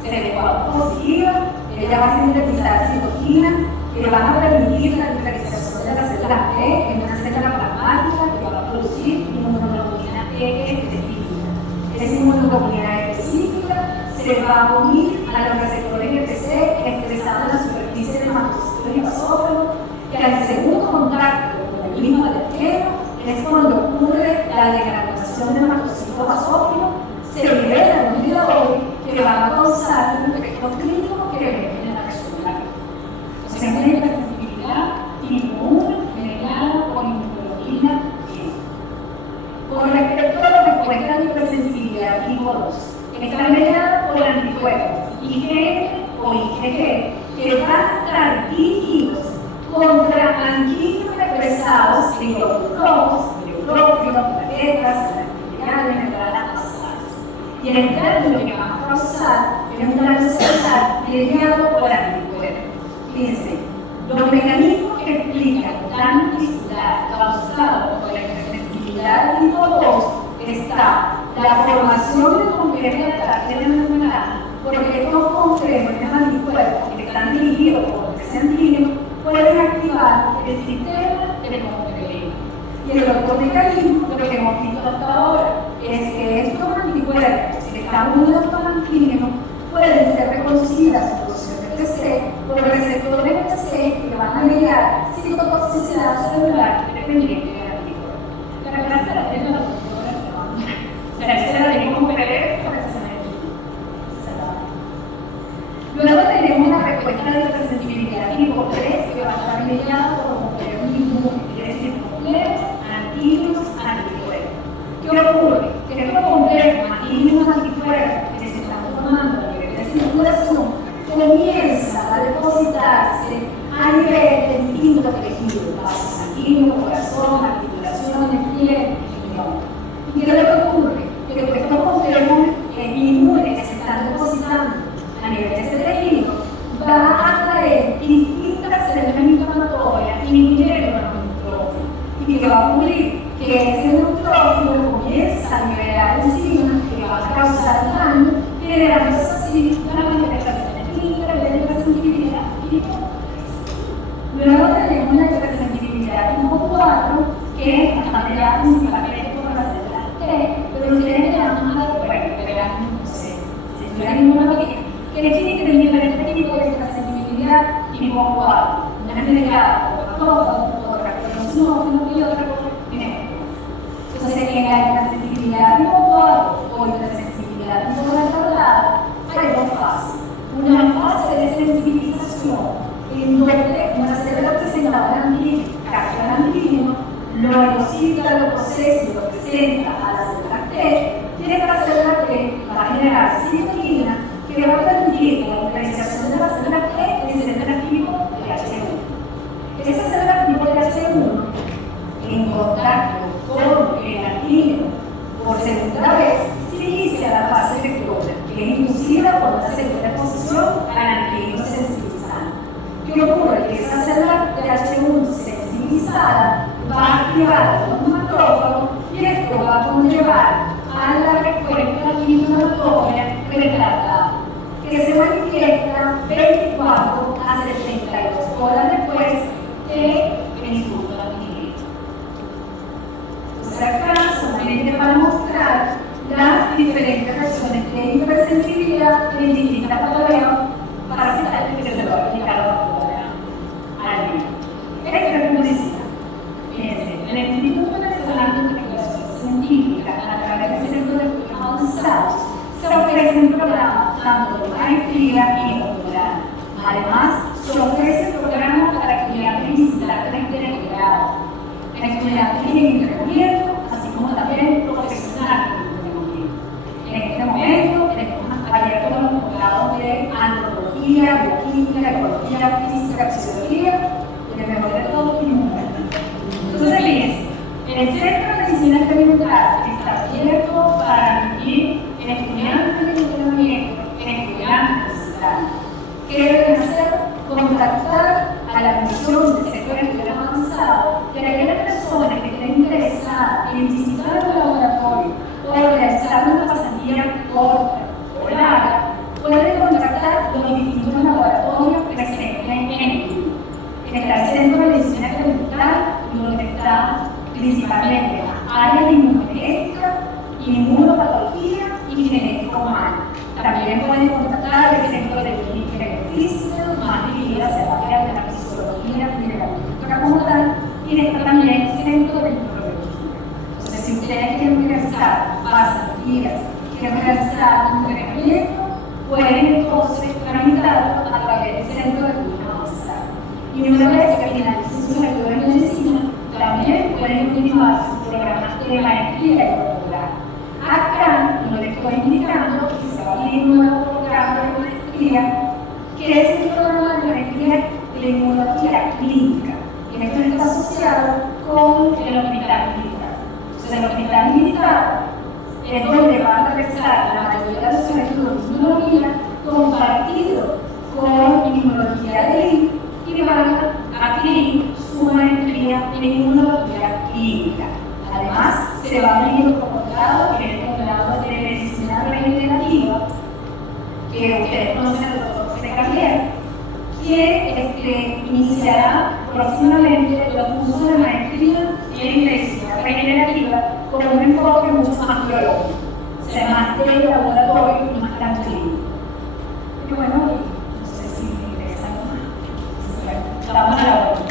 CD4 positivas, ella va a sintetizar citoquinas que van a permitir la diferenciación de las células T en una célula plasmática que va a producir inmunoglobulina E específica. Esa inmunoglobulina E específica se va a unir a los receptores EPC expresados en la superficie del hematocistos y basófagos, que al segundo contacto con el mismo alergeno es cuando ocurre la degranulación del hematocisto basófago, se liberan los mediadores que van a causar un efecto clínico que ven en la resonancia. Entonces, es una hipersensibilidad tipo 1 mediada por inmunoglobulina E. Con respecto a la respuesta de hipersensibilidad tipo 2, está mediada por anticuerpos IgM o IgG que van a estar dirigidos contra antígenos expresados en glóbulos rojos, neutrófilos, plaquetas, membranas basales. Y el término que van a causar es un daño celular mediado por anticuerpos. Fíjense, los mecanismos que explican daño tisular causado por la hipersensibilidad tipo 2 está la formación de complejos de ataque de la membrana, porque estos complejos de anticuerpos que están dirigidos por ese antígeno pueden activar el sistema de complemento. Y el otro mecanismo, lo que hemos visto hasta ahora, es que estos anticuerpos que están unidos con el antígeno pueden ser reconocidas por los CPTC por receptores EPC que van a mediar citotoxicidad celular dependiente del anticuerpo. La clase la tiene la doctora se la tenemos como PDF para que se me Luego tenemos una respuesta de hipersensibilidad tipo 3 que va a estar mediada por complejos inmunes, es decir, complejos antígenos anticuerpos. ¿Qué ocurre? Que estos complejos antígenos anticuerpos que se están formando a nivel de circulación comienzan a depositarse a nivel de distintos tejidos, vasos sanguíneos, corazón, articulaciones, piel, riñón. ¿Y qué es lo que ocurre? Que estos complejos inmunes que se están depositando a nivel de ese tejido van a atraer distintas células inflamatorias, incluyendo los neutrófilos. ¿Y qué va a ocurrir? Que ese neutrófilo comienza a liberar enzimas que van a causar daño, generándose así la manifestación clínica de hipersensibilidad tipo 3. Luego tenemos la hipersensibilidad tipo 4, que es bastante ya principalmente por las células T, pero ustedes le dan más de cuerpo, le dan, no sé, si estuvieran ninguna aquí, que existen diferentes tipos de extrasensibilidad tipo 4, una es delgada, otra no y otra entonces en la extrasensibilidad tipo 4 o extrasensibilidad tipo retardada hay dos fases. Una fase de sensibilización en donde una célula presentadora de antígeno capta el antígeno, lo leucocita, lo procesa y lo presenta a la célula T, y esta célula T va a generar citokina que va a permitir la diferenciación de la célula T en células tipo de H1. Esa célula tipo de H1 en contacto con el antígeno por segunda vez se inicia la fase vectora, que es inducida por una segunda exposición al antígeno sensibilizante. ¿Qué ocurre? Que esa célula de H1 sensibilizada va a activar un macrófago y esto va a conllevar a la respuesta inmunológica retardada, que se manifiesta 24 a 72 horas después de el insulto antígeno. Entonces acá solamente para mostrar las diferentes versiones de hipersensibilidad en distintas patologías parasitarias que se lo va a aplicar a la patología al niño. Esto es publicidad. Fíjense, el Instituto Nacional de Investigación Científica, a través del Centro de Estudios Avanzados, se ofrecen programas tanto de maestría y doctorado. Además, se ofrecen programas para estudiantes visitantes de grado, estudiantes en entrenamiento, así como también profesionales de entrenamiento. En este momento tenemos abiertos los posgrados de antropología, bioquímica, ecología, física, fisiología y el mejor de todo, inmunología. Entonces, fíjense, el Centro de Medicina Experimental está abierto para admitir estudiantes de entrenamiento, estudiantes universitarios. ¿Qué deben hacer? Contactar a la Comisión del Sector de Estudios Avanzados y a aquellas personas que estén interesadas en visitar el laboratorio o realizar una pasantía corta o larga, pueden contactar los distintos laboratorios presentes en el mundo. Está el Centro de Medicina Experimental, donde está principalmente la área de inmunogenética, inmunopatología y genética humana. También pueden contactar el Centro de Bioquímica y Física, más dirigida hacia la área de la fisiología y de la química como tal, y está también el Centro de Microbiología. Entonces, si ustedes quieren realizar pasantías, quieren realizar un entrenamiento, pueden entonces tramitarlo a través del Centro de Estudios Avanzados. Y una vez que finalicen sus estudios de medicina, también pueden continuar sus programas de maestría y doctorado. Acá no les estoy indicando que se va a abrir un nuevo programa de maestría, que es el programa de maestría de inmunología clínica. Y esto está asociado con el hospital militar. Entonces, el hospital militar es donde van a realizar la mayoría de los estudios de inmunología compartido con inmunología de INC y van a adquirir su maestría en inmunología clínica. Además, se va a abrir un posgrado, que es el posgrado de medicina regenerativa, que ustedes conocen al doctor José Javier, que iniciará próximamente los cursos de maestría en medicina regenerativa con un enfoque mucho más biológico, o sea, más del laboratorio y más tan clínico. Y bueno, no sé si me interesa algo más. Vamos a la hora.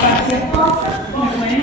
Cualquier cosa, me pueden